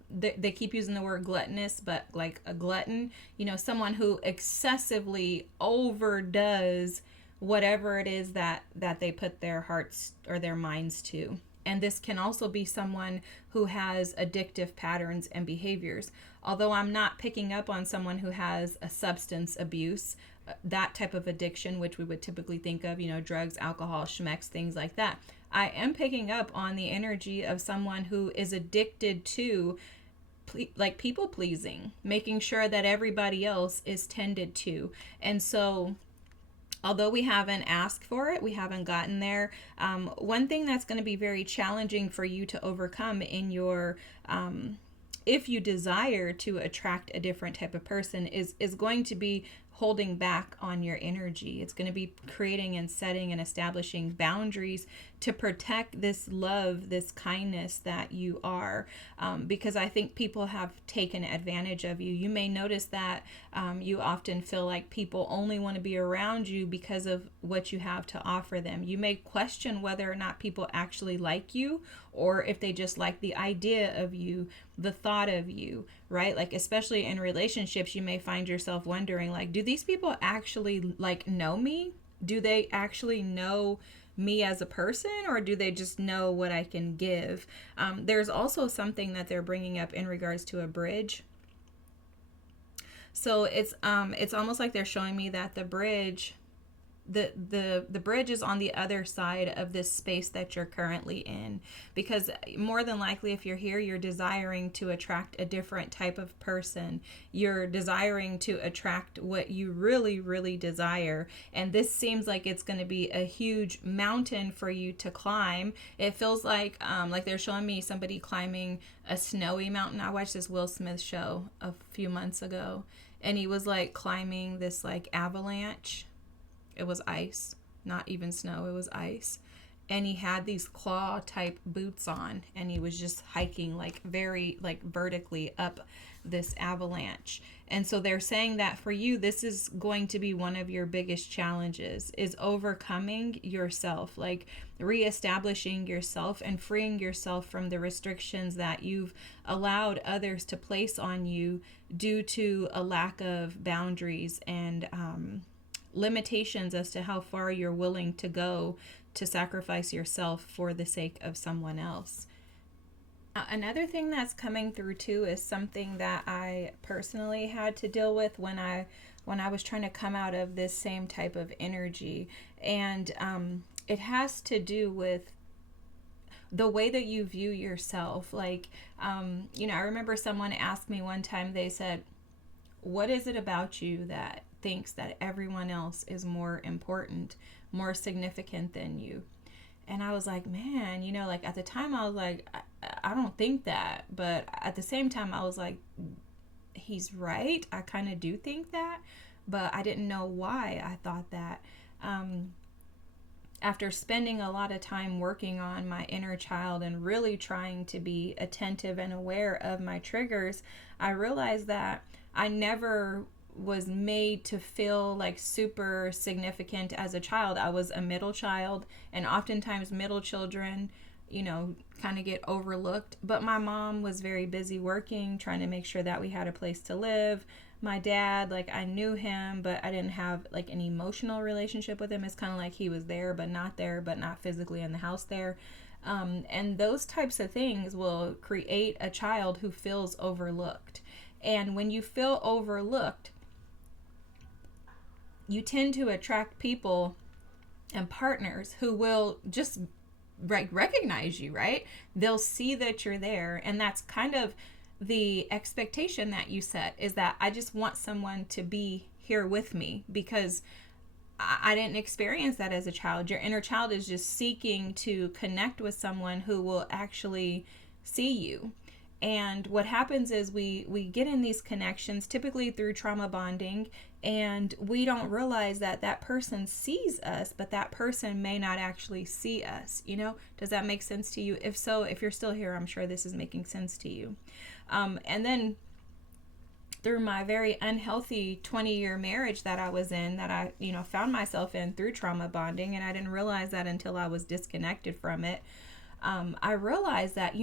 they keep using the word gluttonous, but like a glutton, someone who excessively overdoes whatever it is that they put their hearts or their minds to. And this can also be someone who has addictive patterns and behaviors. Although I'm not picking up on someone who has a substance abuse, that type of addiction, which we would typically think of, drugs, alcohol, schmecks, things like that. I am picking up on the energy of someone who is addicted to like people pleasing, making sure that everybody else is tended to. And so although we haven't asked for it, we haven't gotten there, one thing that's going to be very challenging for you to overcome in your if you desire to attract a different type of person is going to be holding back on your energy. It's going to be creating and setting and establishing boundaries to protect this love, this kindness that you are, because I think people have taken advantage of you. You may notice that you often feel like people only want to be around you because of what you have to offer them. You may question whether or not people actually like you, or if they just like the idea of you, the thought of you, right? Like, especially in relationships, you may find yourself wondering, like, do these people actually know me? Do they actually know me as a person, or do they just know what I can give? There's also something that they're bringing up in regards to a bridge. So it's almost like they're showing me that the bridge the bridge is on the other side of this space that you're currently in, because more than likely, if you're here, you're desiring to attract a different type of person. You're desiring to attract what you really, really desire. And this seems like it's going to be a huge mountain for you to climb. It feels like they're showing me somebody climbing a snowy mountain. I watched this Will Smith show a few months ago, and he was like climbing this like avalanche. It was ice, not even snow, it was ice. And he had these claw type boots on, and he was just hiking like very like vertically up this avalanche. And so they're saying that for you, this is going to be one of your biggest challenges, is overcoming yourself, like reestablishing yourself and freeing yourself from the restrictions that you've allowed others to place on you due to a lack of boundaries and limitations as to how far you're willing to go to sacrifice yourself for the sake of someone else. Another thing that's coming through too is something that I personally had to deal with when I was trying to come out of this same type of energy, and it has to do with the way that you view yourself. Like I remember someone asked me one time, they said, what is it about you that thinks that everyone else is more important, more significant than you? And I was like, man, like at the time I was like, I don't think that. But at the same time, I was like, he's right. I kind of do think that, but I didn't know why I thought that. After spending a lot of time working on my inner child and really trying to be attentive and aware of my triggers, I realized that I never was made to feel like super significant as a child. I was a middle child, and oftentimes middle children, kind of get overlooked. But my mom was very busy working, trying to make sure that we had a place to live. My dad, like I knew him, but I didn't have like an emotional relationship with him. It's kind of like he was there, but not physically in the house there. And those types of things will create a child who feels overlooked. And when you feel overlooked, you tend to attract people and partners who will just recognize you, right? They'll see that you're there. And that's kind of the expectation that you set, is that I just want someone to be here with me, because I didn't experience that as a child. Your inner child is just seeking to connect with someone who will actually see you. And what happens is we get in these connections, typically through trauma bonding, and we don't realize that that person sees us, but that person may not actually see us. Does that make sense to you? If so, if you're still here, I'm sure this is making sense to you. And then through my very unhealthy 20-year marriage that I was in, that I, found myself in through trauma bonding, and I didn't realize that until I was disconnected from it. I realized that,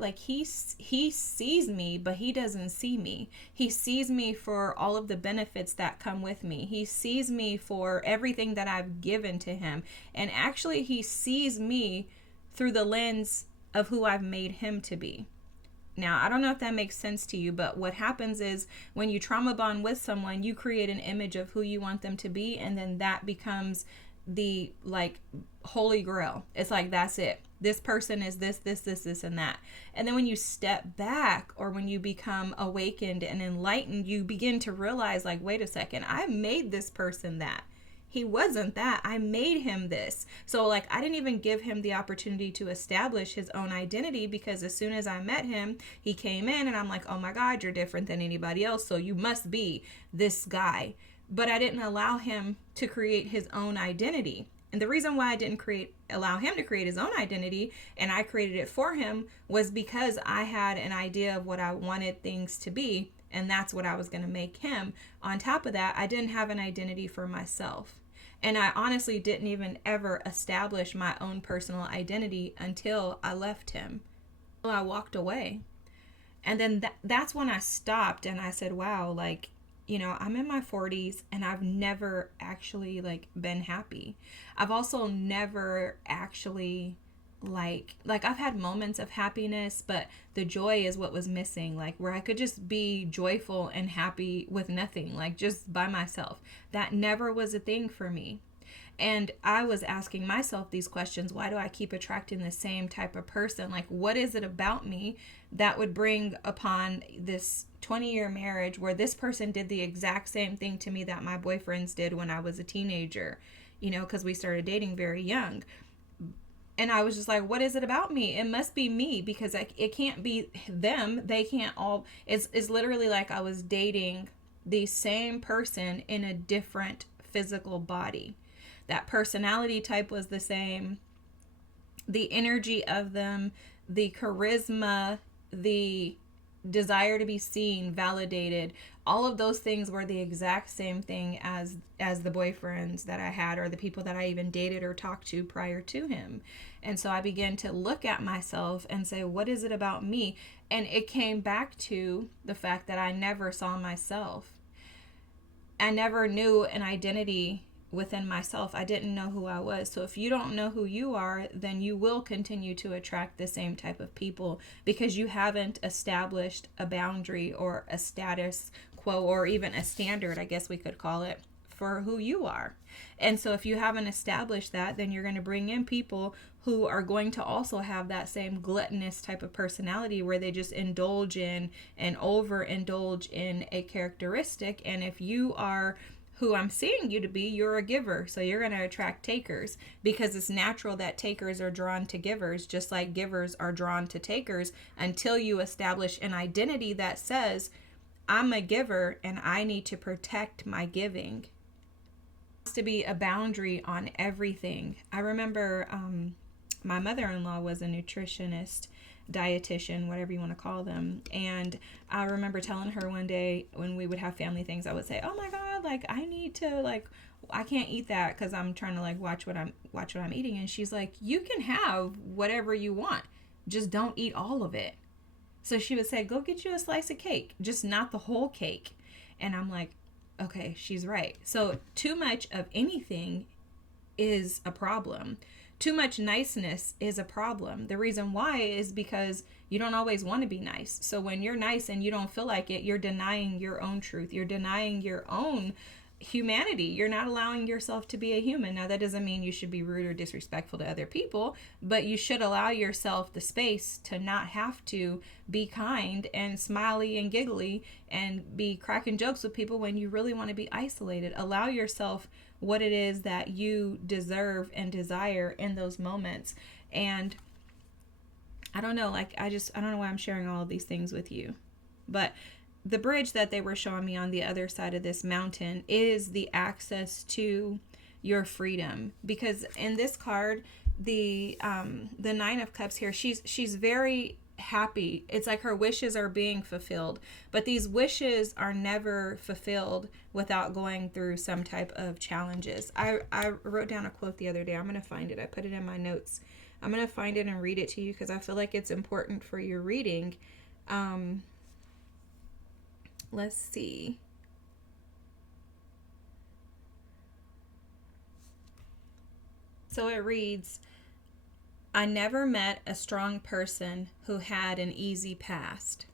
like he sees me, but he doesn't see me. He sees me for all of the benefits that come with me. He sees me for everything that I've given to him. And actually he sees me through the lens of who I've made him to be. Now, I don't know if that makes sense to you, but what happens is when you trauma bond with someone, you create an image of who you want them to be, and then that becomes the like holy grail. It's like, that's it. This person is this, and that. And then when you step back, or when you become awakened and enlightened, you begin to realize, like, wait a second, I made this person that. He wasn't that. I made him this. So like, I didn't even give him the opportunity to establish his own identity, because as soon as I met him, he came in and I'm like, oh my God, you're different than anybody else, so you must be this guy. But I didn't allow him to create his own identity. And the reason why I didn't allow him to create his own identity, and I created it for him, was because I had an idea of what I wanted things to be, and that's what I was going to make him. On top of that, I didn't have an identity for myself. And I honestly didn't even ever establish my own personal identity until I left him. I walked away. And then that's when I stopped and I said, wow, like, I'm in my 40s and I've never actually like been happy. I've also never actually like I've had moments of happiness, but the joy is what was missing, like where I could just be joyful and happy with nothing, like just by myself. That never was a thing for me. And I was asking myself these questions. Why do I keep attracting the same type of person? Like, what is it about me that would bring upon this 20-year marriage where this person did the exact same thing to me that my boyfriends did when I was a teenager, you know, because we started dating very young. And I was just like, what is it about me? It must be me, because it can't be them. They can't all, it's literally like I was dating the same person in a different physical body. That personality type was the same. The energy of them, the charisma, the desire to be seen, validated, all of those things were the exact same thing as the boyfriends that I had, or the people that I even dated or talked to prior to him. And so I began to look at myself and say, what is it about me? And it came back to the fact that I never saw myself. I never knew an identity within myself. I didn't know who I was. So if you don't know who you are, then you will continue to attract the same type of people, because you haven't established a boundary or a status quo, or even a standard, I guess we could call it, for who you are. And so if you haven't established that, then you're going to bring in people who are going to also have that same gluttonous type of personality, where they just indulge in and overindulge in a characteristic. And if you are who I'm seeing you to be, you're a giver. So you're going to attract takers, because it's natural that takers are drawn to givers, just like givers are drawn to takers, until you establish an identity that says, I'm a giver and I need to protect my giving. There has to be a boundary on everything. I remember my mother-in-law was a nutritionist, dietitian, whatever you want to call them. And I remember telling her one day when we would have family things, I would say, oh my God, like I need to, like, I can't eat that because I'm trying to like watch what I'm eating. And she's like, you can have whatever you want, just don't eat all of it. So she would say, go get you a slice of cake, just not the whole cake. And I'm like, okay, she's right. So too much of anything is a problem. Too much niceness is a problem. The reason why is because you don't always want to be nice. So when you're nice and you don't feel like it, you're denying your own truth. You're denying your own humanity. You're not allowing yourself to be a human. Now, that doesn't mean you should be rude or disrespectful to other people, but you should allow yourself the space to not have to be kind and smiley and giggly and be cracking jokes with people when you really want to be isolated. Allow yourself what it is that you deserve and desire in those moments. And I don't know, like, I don't know why I'm sharing all of these things with you, but the bridge that they were showing me on the other side of this mountain is the access to your freedom. Because in this card, the Nine of Cups here, she's very happy. It's like her wishes are being fulfilled, but these wishes are never fulfilled without going through some type of challenges. I wrote down a quote the other day. I'm going to find it. I put it in my notes. I'm going to find it and read it to you because I feel like it's important for your reading. Let's see. So it reads, I never met a strong person who had an easy past.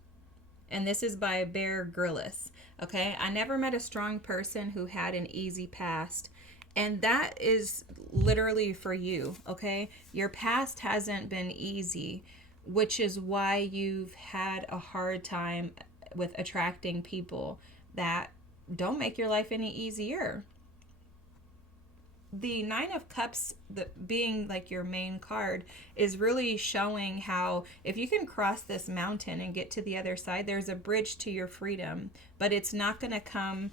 And this is by Bear Grylls. Okay, I never met a strong person who had an easy past. And that is literally for you, okay? Your past hasn't been easy, which is why you've had a hard time with attracting people that don't make your life any easier. The Nine of Cups, being like your main card, is really showing how if you can cross this mountain and get to the other side, there's a bridge to your freedom, but it's not going to come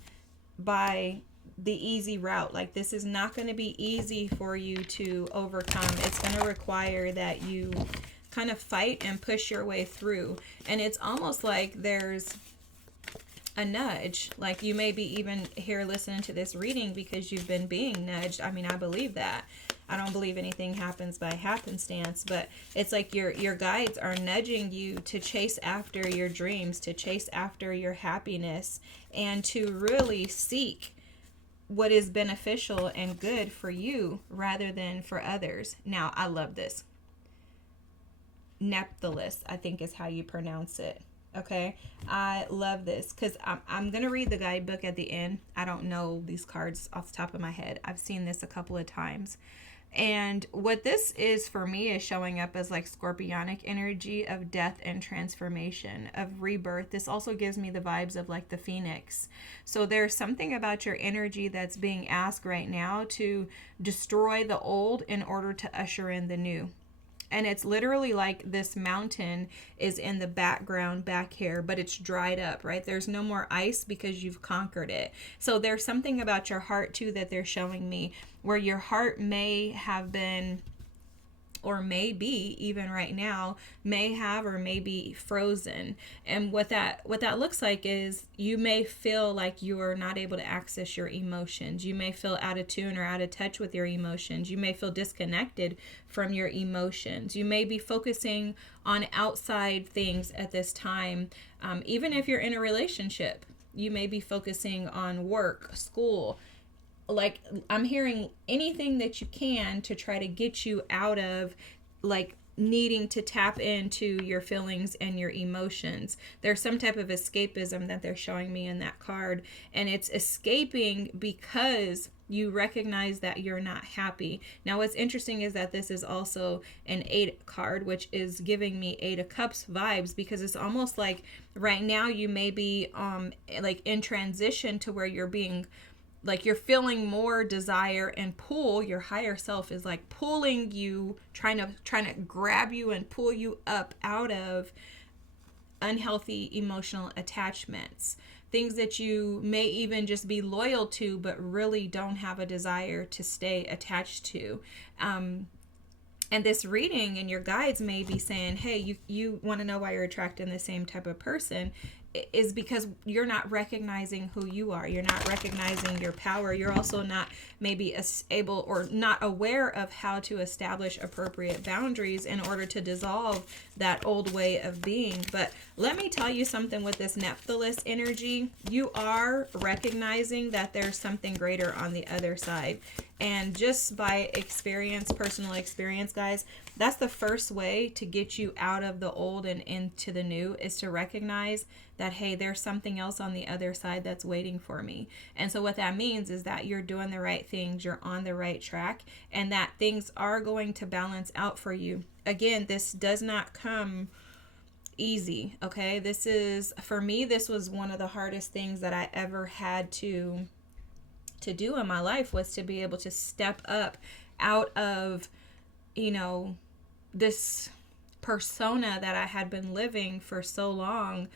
by the easy route. Like, this is not going to be easy for you to overcome. It's going to require that you kind of fight and push your way through. And it's almost like there's a nudge. Like, you may be even here listening to this reading because you've been being nudged. I mean, I believe that. I don't believe anything happens by happenstance, but it's like your guides are nudging you to chase after your dreams, to chase after your happiness, and to really seek what is beneficial and good for you rather than for others. Now, I love this. Nephthys, I think is how you pronounce it. Okay, I love this because I'm going to read the guidebook at the end. I don't know these cards off the top of my head. I've seen this a couple of times. And what this is for me is showing up as like scorpionic energy of death and transformation, of rebirth. This also gives me the vibes of like the phoenix. So there's something about your energy that's being asked right now to destroy the old in order to usher in the new. And it's literally like this mountain is in the background back here, but it's dried up, right? There's no more ice because you've conquered it. So there's something about your heart too that they're showing me, where your heart may have been, or maybe even right now, may have or may be frozen. And what that looks like is you may feel like you are not able to access your emotions. You may feel out of tune or out of touch with your emotions. You may feel disconnected from your emotions. You may be focusing on outside things at this time. Even if you're in a relationship, you may be focusing on work, school. Like, I'm hearing anything that you can to try to get you out of like needing to tap into your feelings and your emotions. There's some type of escapism that they're showing me in that card, and it's escaping because you recognize that you're not happy. Now what's interesting is that this is also an 8 card, which is giving me 8 of Cups vibes, because it's almost like right now you may be like in transition to where you're being like, you're feeling more desire and pull. Your higher self is like pulling you, trying to grab you and pull you up out of unhealthy emotional attachments, things that you may even just be loyal to but really don't have a desire to stay attached to. And this reading and your guides may be saying, hey, you want to know why you're attracting the same type of person, is because you're not recognizing who you are. You're not recognizing your power. You're also not maybe able or not aware of how to establish appropriate boundaries in order to dissolve that old way of being. But let me tell you something with this Nephthys energy. You are recognizing that there's something greater on the other side. And just by experience, personal experience, guys, that's the first way to get you out of the old and into the new, is to recognize that, hey, there's something else on the other side that's waiting for me. And so what that means is that you're doing the right things, you're on the right track, and that things are going to balance out for you. Again, this does not come easy, okay? This is, for me, this was one of the hardest things that I ever had to do in my life, was to be able to step up out of, this persona that I had been living for so long,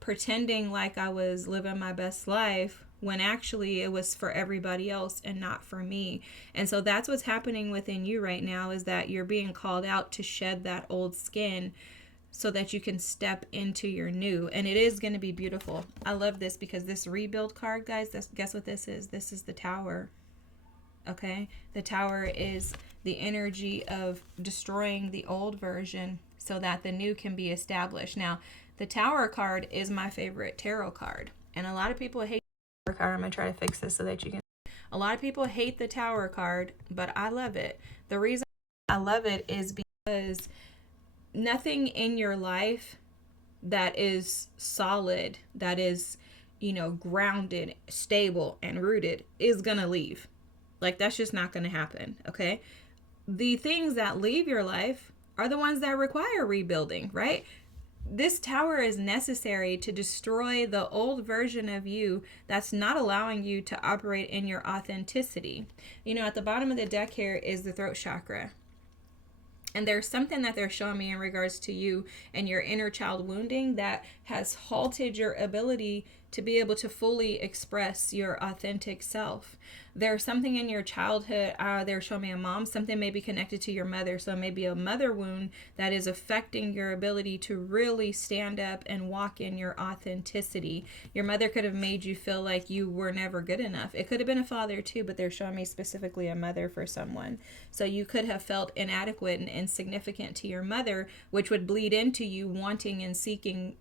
pretending like I was living my best life when actually it was for everybody else and not for me. And so that's what's happening within you right now, is that you're being called out to shed that old skin so that you can step into your new. And it is going to be beautiful. I love this because this rebuild card, guys, guess what this is? This is the Tower. Okay? The Tower is the energy of destroying the old version so that the new can be established. Now, the Tower card is my favorite tarot card. And a lot of people hate the Tower card. I'm going to try to fix this so that you can. A lot of people hate the Tower card, but I love it. The reason I love it is because nothing in your life that is solid, that is, grounded, stable, and rooted is going to leave. Like, that's just not going to happen, okay? The things that leave your life are the ones that require rebuilding, right? This Tower is necessary to destroy the old version of you that's not allowing you to operate in your authenticity. At the bottom of the deck here is the throat chakra. And there's something that they're showing me in regards to you and your inner child wounding that has halted your ability to be able to fully express your authentic self. There's something in your childhood, they're showing me a mom, something may be connected to your mother. So maybe a mother wound that is affecting your ability to really stand up and walk in your authenticity. Your mother could have made you feel like you were never good enough. It could have been a father too, but they're showing me specifically a mother for someone. So you could have felt inadequate and insignificant to your mother, which would bleed into you wanting and seeking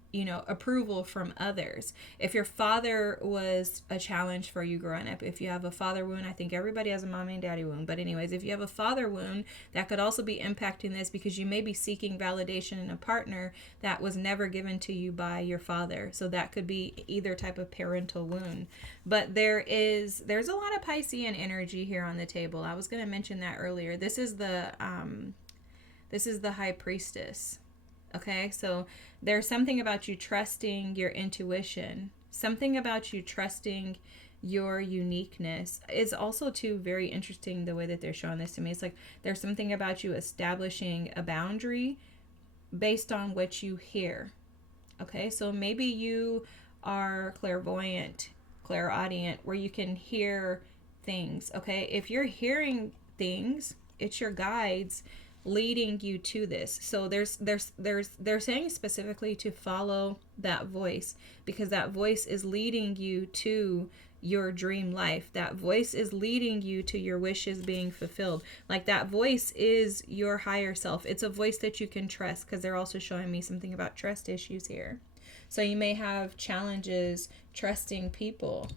approval from others. If your father was a challenge for you growing up, if you have a father wound, I think everybody has a mommy and daddy wound, but anyways, if you have a father wound, that could also be impacting this, because you may be seeking validation in a partner that was never given to you by your father. So that could be either type of parental wound. But there's a lot of Piscean energy here on the table. I was going to mention that earlier. This is the High Priestess. Okay, so there's something about you trusting your intuition, something about you trusting your uniqueness. It's also, too, very interesting the way that they're showing this to me. It's like there's something about you establishing a boundary based on what you hear. Okay, so maybe you are clairvoyant, clairaudient, where you can hear things. Okay, if you're hearing things, it's your guides leading you to this. So they're saying specifically to follow that voice, because that voice is leading you to your dream life. That voice is leading you to your wishes being fulfilled. Like, that voice is your higher self. It's a voice that you can trust, because they're also showing me something about trust issues here. So you may have challenges trusting people.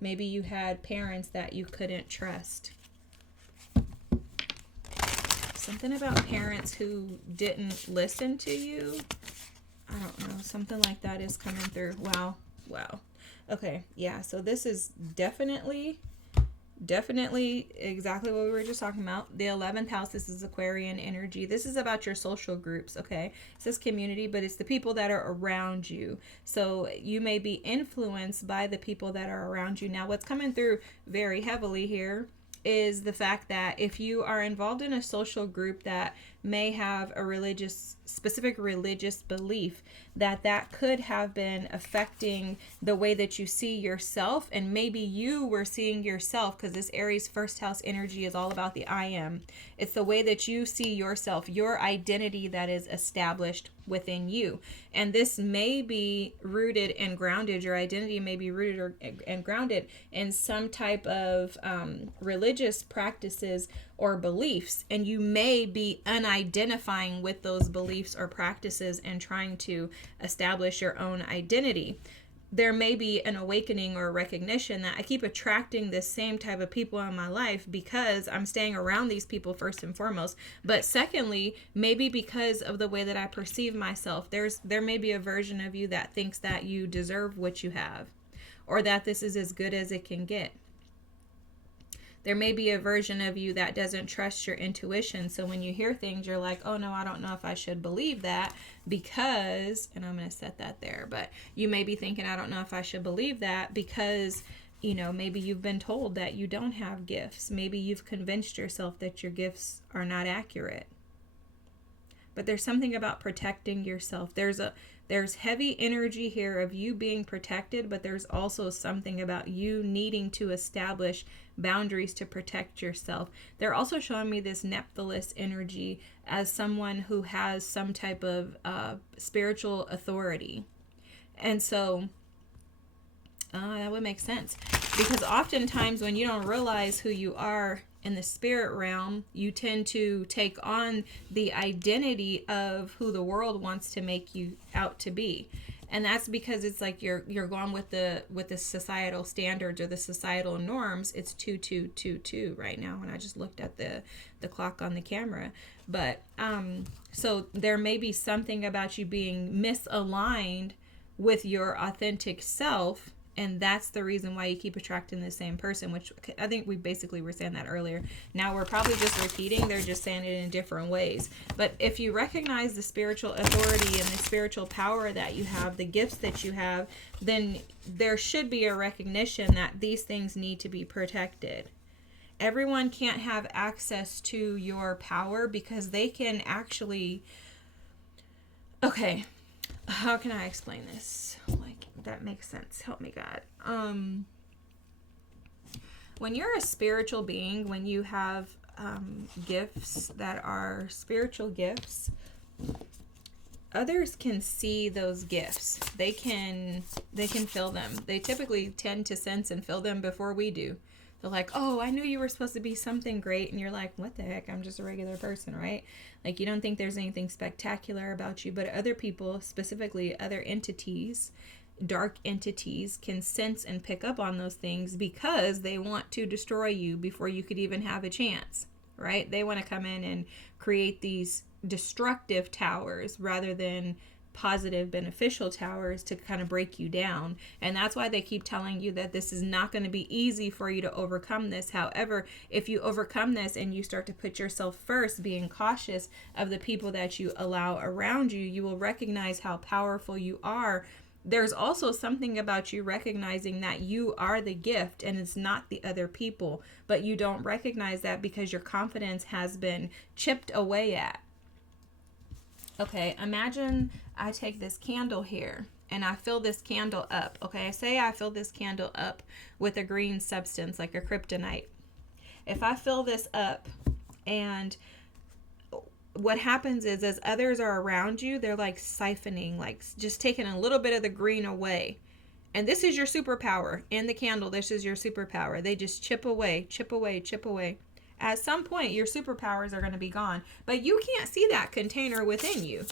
Maybe you had parents that you couldn't trust. Something about parents who didn't listen to you. I don't know. Something like that is coming through. Wow. Okay. Yeah. So this is definitely exactly what we were just talking about. The 11th house, this is Aquarian energy. This is about your social groups, okay? It says community, but it's the people that are around you. So you may be influenced by the people that are around you. Now, what's coming through very heavily here is the fact that if you are involved in a social group that may have a specific religious belief, that could have been affecting the way that you see yourself. And maybe you were seeing yourself, because this Aries first house energy is all about the I am. It's the way that you see yourself, your identity that is established within you. And this may be rooted and grounded. Your identity may be rooted and grounded in some type of religious practices or beliefs, and you may be unidentifying with those beliefs or practices and trying to establish your own identity. There may be an awakening or recognition that I keep attracting the same type of people in my life because I'm staying around these people first and foremost. But secondly, maybe because of the way that I perceive myself, there may be a version of you that thinks that you deserve what you have, or that this is as good as it can get. There may be a version of you that doesn't trust your intuition. So when you hear things, you're like, oh no, I don't know if I should believe that because, and I'm going to set that there, but you may be thinking, I don't know if I should believe that because, maybe you've been told that you don't have gifts. Maybe you've convinced yourself that your gifts are not accurate. But there's something about protecting yourself. There's heavy energy here of you being protected, but there's also something about you needing to establish boundaries to protect yourself. They're also showing me this Nephthys energy as someone who has some type of spiritual authority. And so that would make sense, because oftentimes when you don't realize who you are in the spirit realm, you tend to take on the identity of who the world wants to make you out to be. And that's because it's like you're going with the societal standards or the societal norms. It's 2222 right now when I just looked at the clock on the camera. But so there may be something about you being misaligned with your authentic self. And that's the reason why you keep attracting the same person, which I think we basically were saying that earlier. Now we're probably just repeating. They're just saying it in different ways. But if you recognize the spiritual authority and the spiritual power that you have, the gifts that you have, then there should be a recognition that these things need to be protected. Everyone can't have access to your power because they can actually... Okay, how can I explain this? That makes sense. Help me, God. When you're a spiritual being, when you have gifts that are spiritual gifts, others can see those gifts. They can feel them. They typically tend to sense and feel them before we do. They're like, oh, I knew you were supposed to be something great. And you're like, what the heck? I'm just a regular person, right? Like, you don't think there's anything spectacular about you. But other people, specifically other entities, dark entities, can sense and pick up on those things because they want to destroy you before you could even have a chance, right? They want to come in and create these destructive towers rather than positive, beneficial towers to kind of break you down. And that's why they keep telling you that this is not going to be easy for you to overcome this. However, if you overcome this and you start to put yourself first, being cautious of the people that you allow around you, you will recognize how powerful you are. There's also something about you recognizing that you are the gift and it's not the other people, but you don't recognize that because your confidence has been chipped away at. Okay, imagine I take this candle here and I fill this candle up. Okay, say I fill this candle up with a green substance like a kryptonite. If I fill this up, and what happens is as others are around you, they're like siphoning, like just taking a little bit of the green away. And this is your superpower. In the candle, this is your superpower. They just chip away, chip away, chip away. At some point, your superpowers are going to be gone, but you can't see that container within you.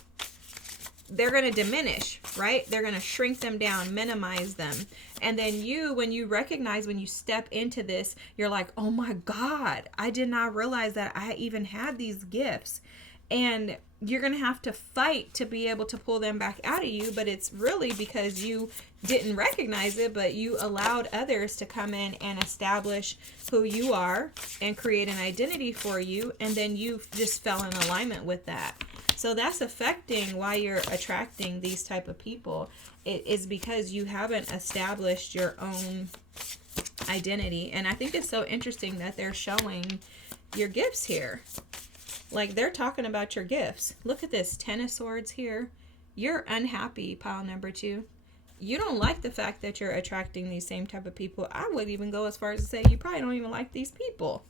They're going to diminish, right? They're going to shrink them down, minimize them. And then you, when you recognize, when you step into this, you're like, oh my God, I did not realize that I even had these gifts. And you're going to have to fight to be able to pull them back out of you. But it's really because you didn't recognize it, but you allowed others to come in and establish who you are and create an identity for you. And then you just fell in alignment with that. So that's affecting why you're attracting these type of people. It is because you haven't established your own identity. And I think it's so interesting that they're showing your gifts here. Like, they're talking about your gifts. Look at this, 10 of Swords here. You're unhappy, pile number 2. You don't like the fact that you're attracting these same type of people. I would even go as far as to say you probably don't even like these people.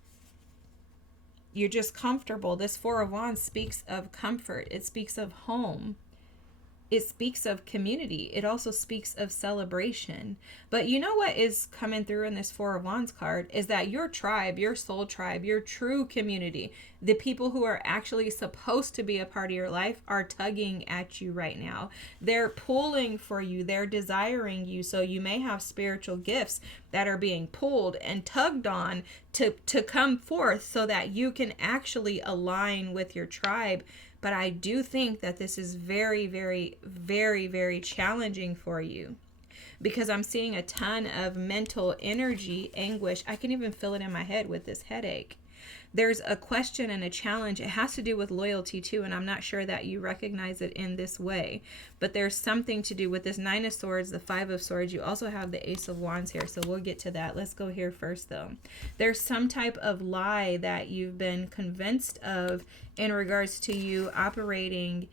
You're just comfortable. This 4 of Wands speaks of comfort. It speaks of home. It speaks of community. It also speaks of celebration. But you know what is coming through in this 4 of Wands card is that your tribe, your soul tribe, your true community, the people who are actually supposed to be a part of your life are tugging at you right now. They're pulling for you. They're desiring you. So you may have spiritual gifts that are being pulled and tugged on to come forth so that you can actually align with your tribe. But I do think that this is very, very, very, very challenging for you because I'm seeing a ton of mental energy, anguish. I can even feel it in my head with this headache. There's a question and a challenge. It has to do with loyalty too, and I'm not sure that you recognize it in this way. But there's something to do with this 9 of Swords, the 5 of Swords. You also have the Ace of Wands here, so we'll get to that. Let's go here first, though. There's some type of lie that you've been convinced of in regards to you operating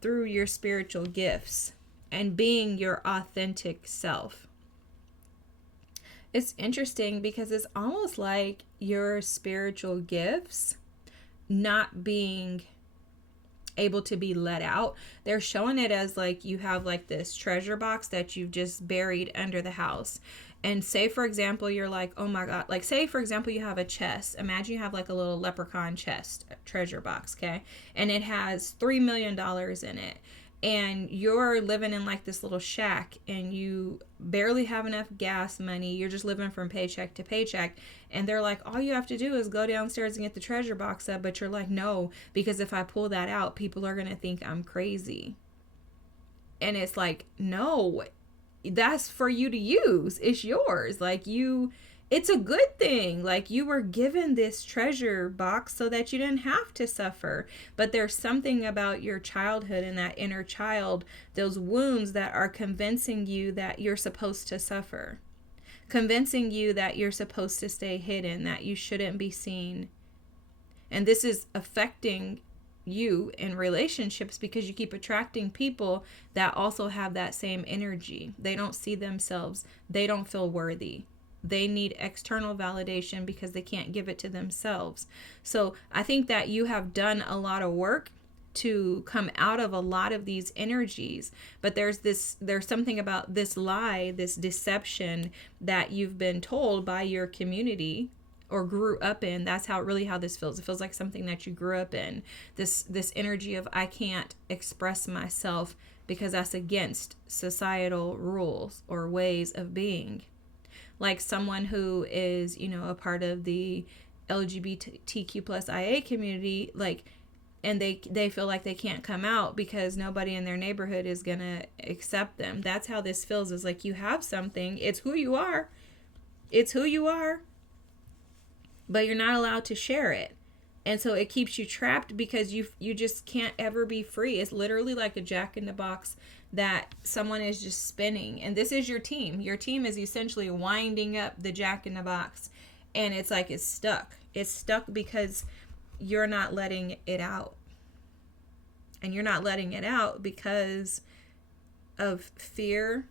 through your spiritual gifts and being your authentic self. It's interesting because it's almost like your spiritual gifts not being able to be let out. They're showing it as like you have like this treasure box that you've just buried under the house. And say, for example, you're like, oh my God, like say, for example, you have a chest. Imagine you have like a little leprechaun chest, treasure box, okay? And it has $3 million in it. And you're living in like this little shack and you barely have enough gas money. You're just living from paycheck to paycheck. And they're like, all you have to do is go downstairs and get the treasure box up. But you're like, no, because if I pull that out, people are going to think I'm crazy. And it's like, no, that's for you to use. It's yours. Like it's a good thing. Like you were given this treasure box so that you didn't have to suffer. But there's something about your childhood and that inner child, those wounds that are convincing you that you're supposed to suffer. Convincing you that you're supposed to stay hidden, that you shouldn't be seen. And this is affecting you in relationships because you keep attracting people that also have that same energy. They don't see themselves. They don't feel worthy. They need external validation because they can't give it to themselves. So I think that you have done a lot of work to come out of a lot of these energies. But there's something about this lie, this deception that you've been told by your community or grew up in. That's how this feels. It feels like something that you grew up in. This energy of, I can't express myself because that's against societal rules or ways of being. Like someone who is, a part of the LGBTQ plus IA community, like, and they feel like they can't come out because nobody in their neighborhood is going to accept them. That's how this feels. Is like, you have something. It's who you are. It's who you are. But you're not allowed to share it. And so it keeps you trapped because you just can't ever be free. It's literally like a jack in the box that someone is just spinning. And this is your team. Your team is essentially winding up the jack in the box. And it's like it's stuck. It's stuck because you're not letting it out. And you're not letting it out because of fear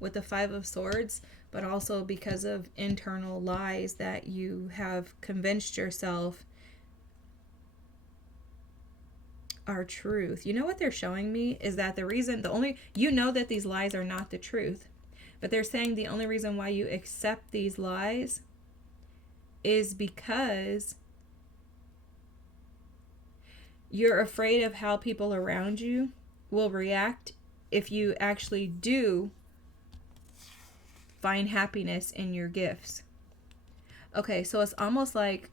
with the 5 of Swords, but also because of internal lies that you have convinced yourself are truth. You know what they're showing me is that that these lies are not the truth, but they're saying the only reason why you accept these lies is because you're afraid of how people around you will react if you actually do find happiness in your gifts. Okay, so it's almost like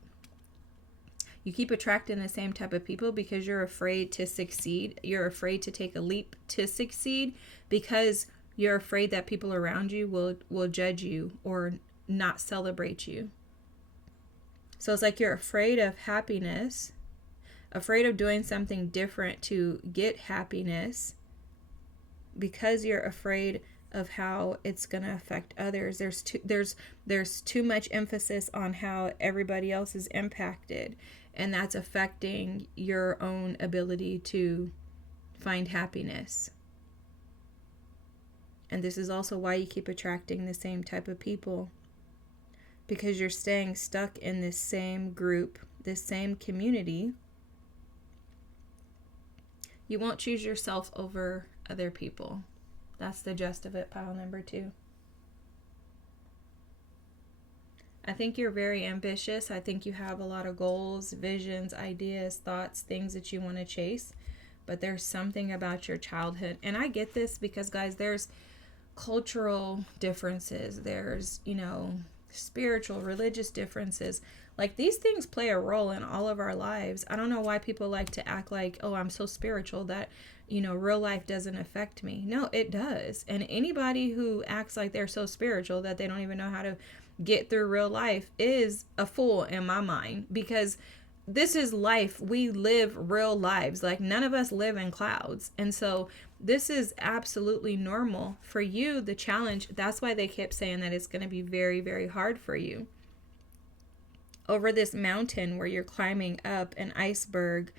you keep attracting the same type of people because you're afraid to succeed. You're afraid to take a leap to succeed because you're afraid that people around you will judge you or not celebrate you. So it's like you're afraid of happiness, afraid of doing something different to get happiness because you're afraid of how it's going to affect others. There's too much emphasis on how everybody else is impacted, and that's affecting your own ability to find happiness. And this is also why you keep attracting the same type of people, because you're staying stuck in this same group, this same community. You won't choose yourself over other people. That's the gist of it, pile number 2. I think you're very ambitious. I think you have a lot of goals, visions, ideas, thoughts, things that you want to chase. But there's something about your childhood. And I get this because, guys, there's cultural differences. There's, spiritual, religious differences. Like, these things play a role in all of our lives. I don't know why people like to act like, oh, I'm so spiritual that real life doesn't affect me. No, it does. And anybody who acts like they're so spiritual that they don't even know how to get through real life is a fool in my mind, because this is life. We live real lives. Like, none of us live in clouds. And so this is absolutely normal. For you, the challenge, that's why they kept saying that it's going to be very, very hard for you. Over this mountain where you're climbing up an iceberg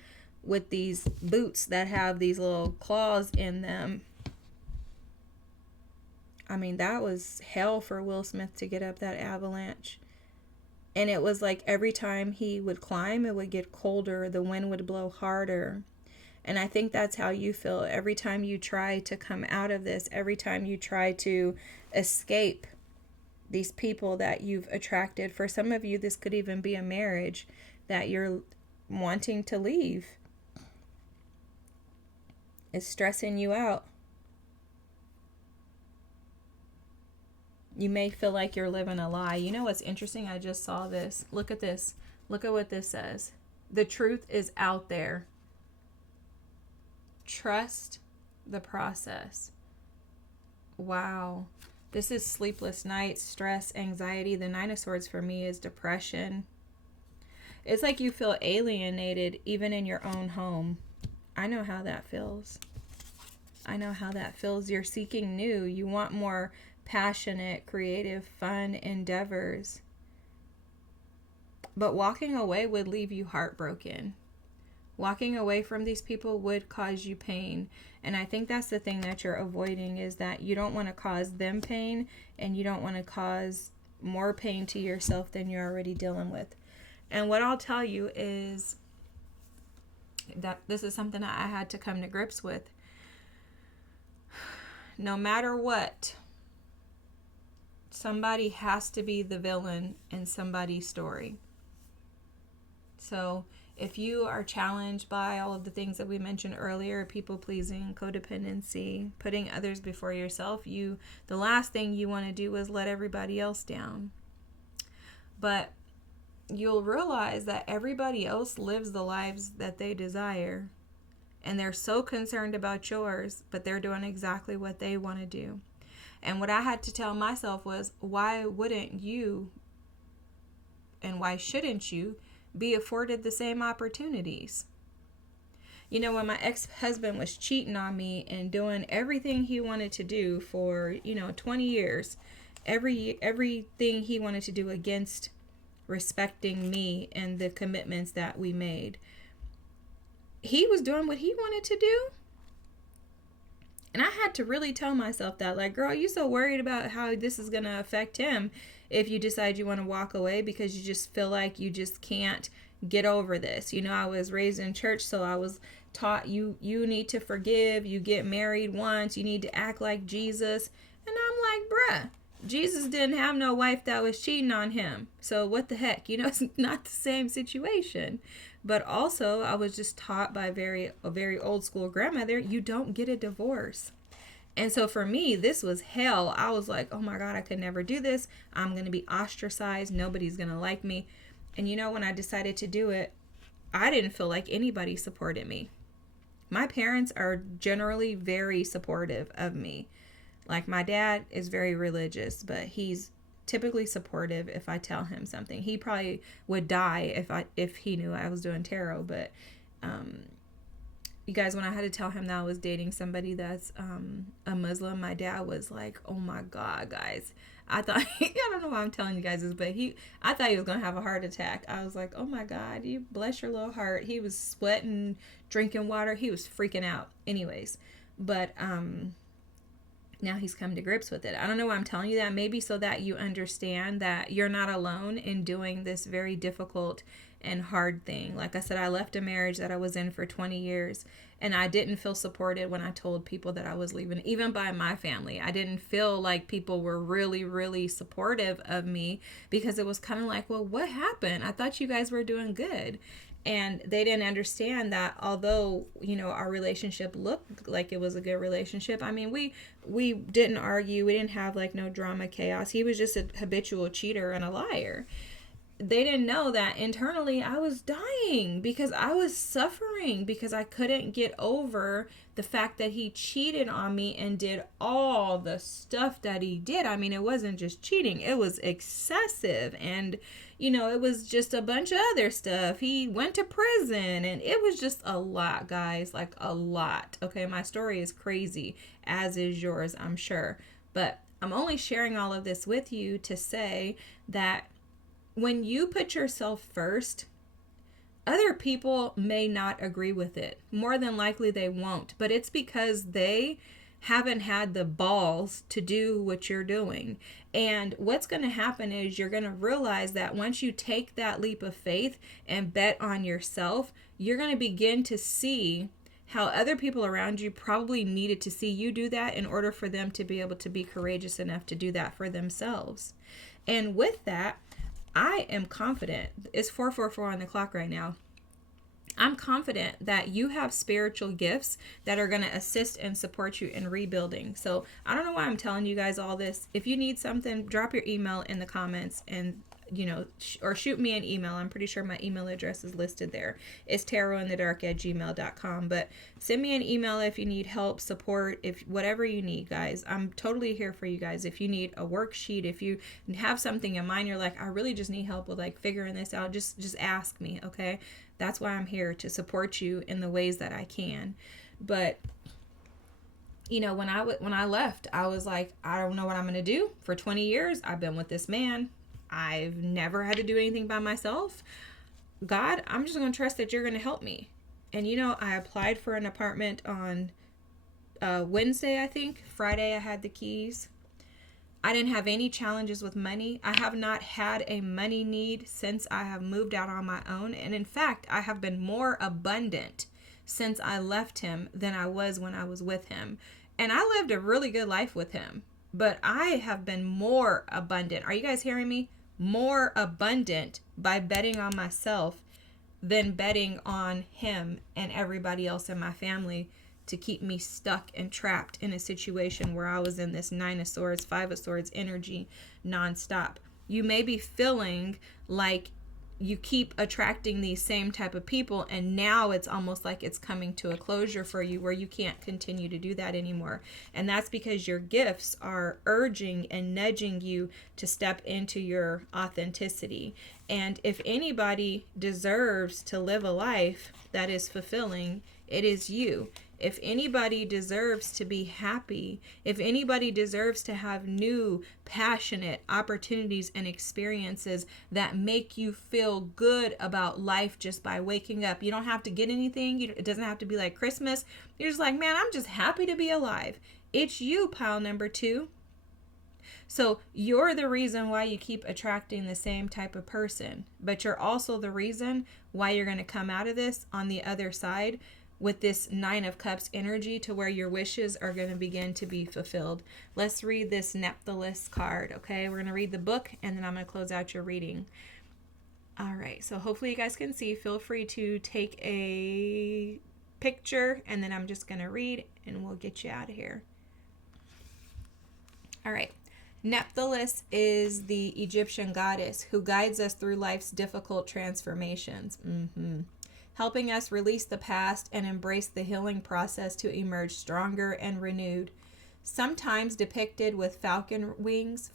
with these boots that have these little claws in them. I mean, that was hell for Will Smith to get up that avalanche. And it was like every time he would climb, it would get colder. The wind would blow harder. And I think that's how you feel every time you try to come out of this, every time you try to escape these people that you've attracted. For some of you, this could even be a marriage that you're wanting to leave. It's stressing you out. You may feel like you're living a lie. You know what's interesting? I just saw this. Look at this. Look at what this says. The truth is out there. Trust the process. Wow. This is sleepless nights, stress, anxiety. The 9 of Swords for me is depression. It's like you feel alienated even in your own home. I know how that feels. I know how that feels. You're seeking new. You want more passionate, creative, fun endeavors. But walking away would leave you heartbroken. Walking away from these people would cause you pain. And I think that's the thing that you're avoiding, is that you don't want to cause them pain, and you don't want to cause more pain to yourself than you're already dealing with. And what I'll tell you is, this is something I had to come to grips with. No matter what, somebody has to be the villain in somebody's story. So if you are challenged by all of the things that we mentioned earlier, people pleasing, codependency, putting others before yourself, the last thing you want to do is let everybody else down. But you'll realize that everybody else lives the lives that they desire, and they're so concerned about yours, but they're doing exactly what they want to do. And what I had to tell myself was, why wouldn't you and why shouldn't you be afforded the same opportunities? You know, when my ex-husband was cheating on me and doing everything he wanted to do for, 20 years, everything he wanted to do against respecting me and the commitments that we made, he was doing what he wanted to do. And I had to really tell myself that, like, girl, you so worried about how this is going to affect him if you decide you want to walk away because you just feel like you just can't get over this. I was raised in church, so I was taught you need to forgive, you get married once, you need to act like Jesus. And I'm like, bruh, Jesus didn't have no wife that was cheating on him. So what the heck? It's not the same situation. But also, I was just taught by a very old school grandmother, you don't get a divorce. And so for me, this was hell. I was like, oh my God, I could never do this. I'm going to be ostracized. Nobody's going to like me. And when I decided to do it, I didn't feel like anybody supported me. My parents are generally very supportive of me. Like, my dad is very religious, but he's typically supportive if I tell him something. He probably would die if he knew I was doing tarot. But you guys, when I had to tell him that I was dating somebody that's a Muslim, my dad was like, oh my God, guys. I thought, I don't know why I'm telling you guys this, but I thought he was going to have a heart attack. I was like, oh my God, you bless your little heart. He was sweating, drinking water. He was freaking out. Anyways, but now he's come to grips with it. I don't know why I'm telling you that. Maybe so that you understand that you're not alone in doing this very difficult and hard thing. Like I said, I left a marriage that I was in for 20 years, and I didn't feel supported when I told people that I was leaving, even by my family. I didn't feel like people were really, really supportive of me, because it was kind of like, well, what happened? I thought you guys were doing good. And they didn't understand that although, our relationship looked like it was a good relationship. I mean, we didn't argue. We didn't have no drama, chaos. He was just a habitual cheater and a liar. They didn't know that internally I was dying because I was suffering because I couldn't get over the fact that he cheated on me and did all the stuff that he did. I mean, it wasn't just cheating. It was excessive. And, it was just a bunch of other stuff. He went to prison, and it was just a lot, guys, like a lot. Okay, my story is crazy, as is yours, I'm sure. But I'm only sharing all of this with you to say that when you put yourself first, other people may not agree with it. More than likely they won't, but it's because they haven't had the balls to do what you're doing. And what's going to happen is you're going to realize that once you take that leap of faith and bet on yourself, you're going to begin to see how other people around you probably needed to see you do that in order for them to be able to be courageous enough to do that for themselves. And with that, I am confident. It's 4:44 on the clock right now. I'm confident that you have spiritual gifts that are going to assist and support you in rebuilding. So I don't know why I'm telling you guys all this. If you need something, drop your email in the comments and, or shoot me an email. I'm pretty sure my email address is listed there. It's tarotinthedark@gmail.com. But send me an email if you need help, support, if whatever you need, guys. I'm totally here for you guys. If you need a worksheet, if you have something in mind, you're like, I really just need help with figuring this out, just ask me, okay? That's why I'm here, to support you in the ways that I can. But when I left, I was like, I don't know what I'm going to do. For 20 years, I've been with this man. I've never had to do anything by myself. God, I'm just going to trust that you're going to help me. And I applied for an apartment on Wednesday, I think. Friday, I had the keys. I didn't have any challenges with money. I have not had a money need since I have moved out on my own. And in fact, I have been more abundant since I left him than I was when I was with him. And I lived a really good life with him, but I have been more abundant. Are you guys hearing me? More abundant by betting on myself than betting on him and everybody else in my family to keep me stuck and trapped in a situation where I was in this 9 of Swords, 5 of Swords energy nonstop. You may be feeling like you keep attracting these same type of people, and now it's almost like it's coming to a closure for you where you can't continue to do that anymore. And that's because your gifts are urging and nudging you to step into your authenticity. And if anybody deserves to live a life that is fulfilling, it is you. If anybody deserves to be happy, if anybody deserves to have new, passionate opportunities and experiences that make you feel good about life just by waking up. You don't have to get anything. It doesn't have to be like Christmas. You're just like, man, I'm just happy to be alive. It's you, pile number 2. So you're the reason why you keep attracting the same type of person, but you're also the reason why you're going to come out of this on the other side with this 9 of Cups energy to where your wishes are going to begin to be fulfilled. Let's read this Nephthys card, okay? We're going to read the book, and then I'm going to close out your reading. All right, so hopefully you guys can see. Feel free to take a picture, and then I'm just going to read, and we'll get you out of here. All right. Nephthys is the Egyptian goddess who guides us through life's difficult transformations. Helping us release the past and embrace the healing process to emerge stronger and renewed. Sometimes depicted with falcon wings,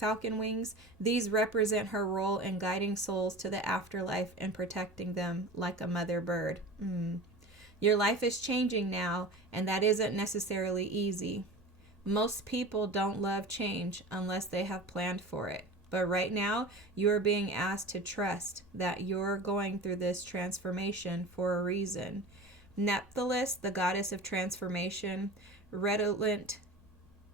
these represent her role in guiding souls to the afterlife and protecting them like a mother bird. Your life is changing now, and that isn't necessarily easy. Most people don't love change unless they have planned for it. But right now, you are being asked to trust that you're going through this transformation for a reason. Nephthys, the goddess of transformation, redolent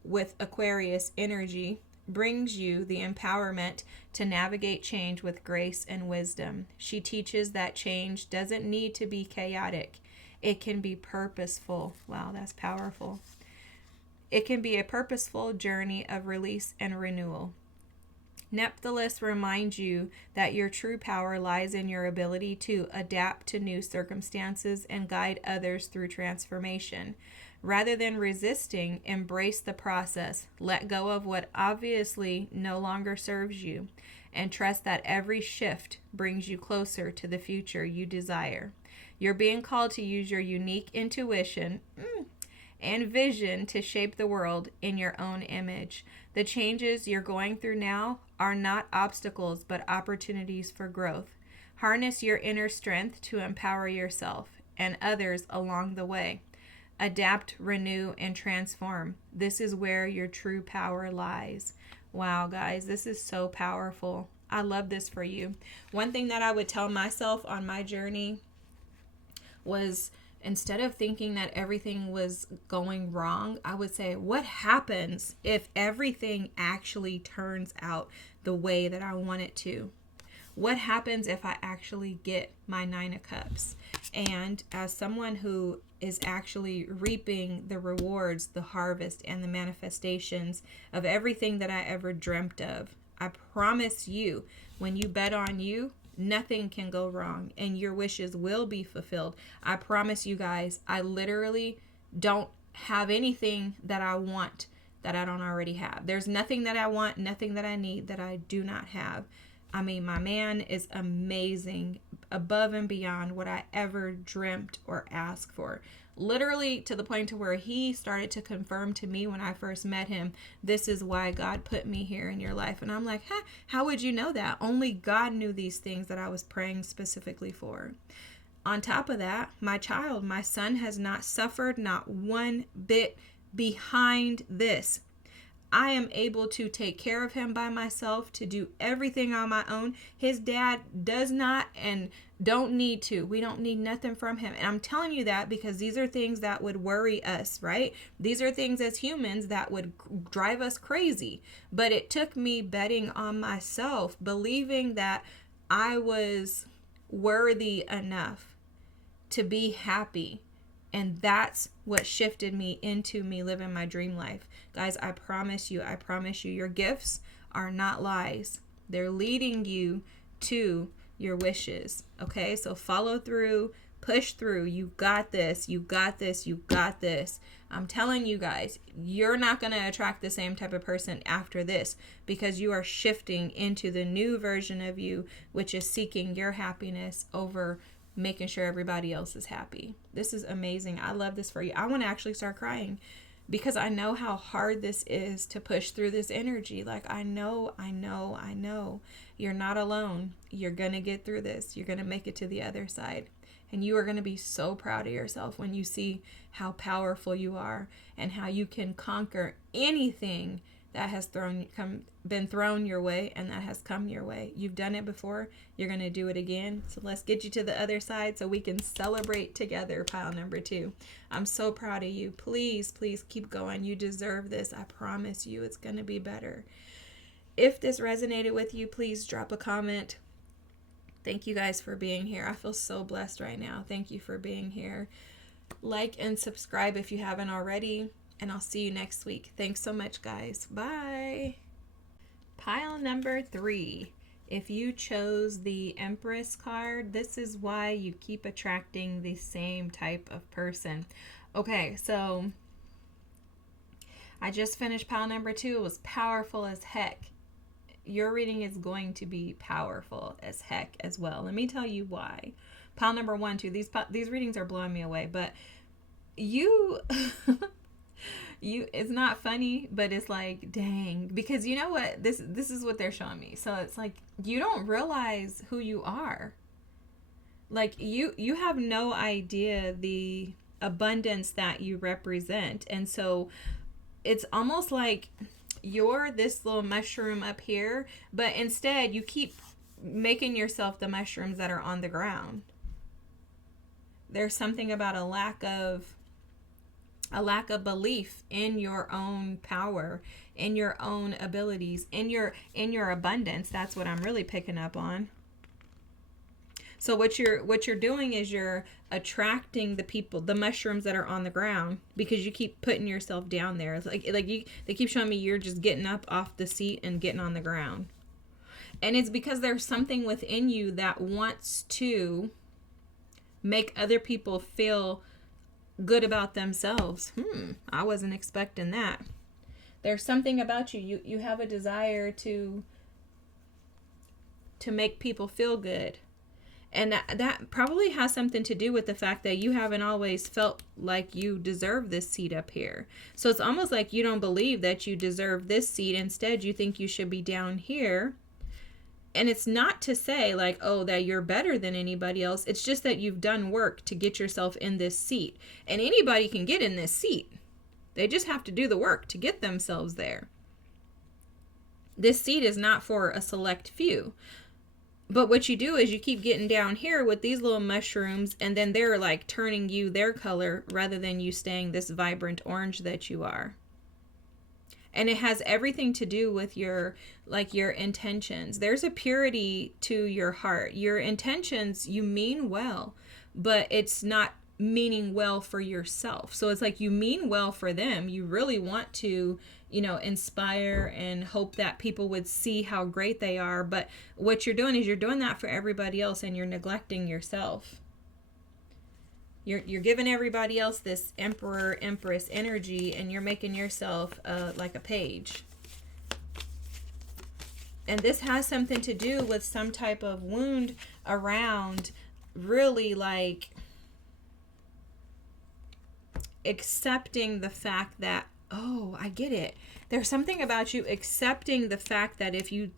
with Aquarius energy, brings you the empowerment to navigate change with grace and wisdom. She teaches that change doesn't need to be chaotic. It can be purposeful. Wow, that's powerful. It can be a purposeful journey of release and renewal. Nephthys reminds you that your true power lies in your ability to adapt to new circumstances and guide others through transformation. Rather than resisting, embrace the process. Let go of what obviously no longer serves you, and trust that every shift brings you closer to the future you desire. You're being called to use your unique intuition and vision to shape the world in your own image. The changes you're going through now are not obstacles, but opportunities for growth. Harness your inner strength to empower yourself and others along the way. Adapt, renew, and transform. This is where your true power lies. Wow, guys, this is so powerful. I love this for you. One thing that I would tell myself on my journey was, instead of thinking that everything was going wrong, I would say, what happens if everything actually turns out the way that I want it to? What happens if I actually get my 9 of Cups? And as someone who is actually reaping the rewards, the harvest, and the manifestations of everything that I ever dreamt of, I promise you, when you bet on you, nothing can go wrong, and your wishes will be fulfilled. I promise you guys, I literally don't have anything that I want that I don't already have. There's nothing that I want, nothing that I need that I do not have. I mean, my man is amazing, above and beyond what I ever dreamt or asked for. Literally to the point to where he started to confirm to me when I first met him, this is why God put me here in your life. And I'm like, how would you know that? Only God knew these things that I was praying specifically for. On top of that, my child, my son, has not suffered not one bit behind this. I am able to take care of him by myself, to do everything on my own. His dad does not and don't need to. We don't need nothing from him. And I'm telling you that because these are things that would worry us, right? These are things as humans that would drive us crazy. But it took me betting on myself, believing that I was worthy enough to be happy And that's what shifted me into me living my dream life. Guys, I promise you, your gifts are not lies. They're leading you to your wishes. Okay? So follow through, push through. You got this. You got this. You got this. I'm telling you guys, you're not going to attract the same type of person after this, because you are shifting into the new version of you, which is seeking your happiness over making sure everybody else is happy. This is amazing. I love this for you. I want to actually start crying because I know how hard this is to push through this energy. Like, I know. You're not alone. You're going to get through this. You're going to make it to the other side. And you are going to be so proud of yourself when you see how powerful you are and how you can conquer anything that has been thrown your way and that has come your way. You've done it before. You're going to do it again. So let's get you to the other side so we can celebrate together, pile number 2. I'm so proud of you. Please, please keep going. You deserve this. I promise you it's going to be better. If this resonated with you, please drop a comment. Thank you guys for being here. I feel so blessed right now. Thank you for being here. Like and subscribe if you haven't already. And I'll see you next week. Thanks so much, guys. Bye. Pile number 3. If you chose the Empress card, this is why you keep attracting the same type of person. Okay, so I just finished pile number 2. It was powerful as heck. Your reading is going to be powerful as heck as well. Let me tell you why. Pile number 1, 2. These readings are blowing me away, but you... it's not funny, but it's like, dang, because you know what, this is what they're showing me. So it's like, you don't realize who you are. Like, you have no idea the abundance that you represent. And so it's almost like you're this little mushroom up here, but instead you keep making yourself the mushrooms that are on the ground. There's something about a lack of belief in your own power, in your own abilities, in your abundance. That's what I'm really picking up on. So what you're doing is you're attracting the mushrooms that are on the ground, because you keep putting yourself down there. It's they keep showing me you're just getting up off the seat and getting on the ground. And it's because there's something within you that wants to make other people feel good about themselves. I wasn't expecting that. There's something about you. You have a desire to make people feel good. And that probably has something to do with the fact that you haven't always felt like you deserve this seat up here. So it's almost like you don't believe that you deserve this seat. Instead, you think you should be down here. And it's not to say like, oh, that you're better than anybody else. It's just that you've done work to get yourself in this seat. And anybody can get in this seat. They just have to do the work to get themselves there. This seat is not for a select few. But what you do is you keep getting down here with these little mushrooms, and then they're like turning you their color rather than you staying this vibrant orange that you are. And it has everything to do with your intentions. There's a purity to your heart. Your intentions, you mean well, but it's not meaning well for yourself. So it's like you mean well for them. You really want to, inspire and hope that people would see how great they are. But what you're doing is you're doing that for everybody else, and you're neglecting yourself. You're giving everybody else this emperor, empress energy, and you're making yourself like a page. And this has something to do with some type of wound around really like accepting the fact that, oh, I get it. There's something about you accepting the fact that if you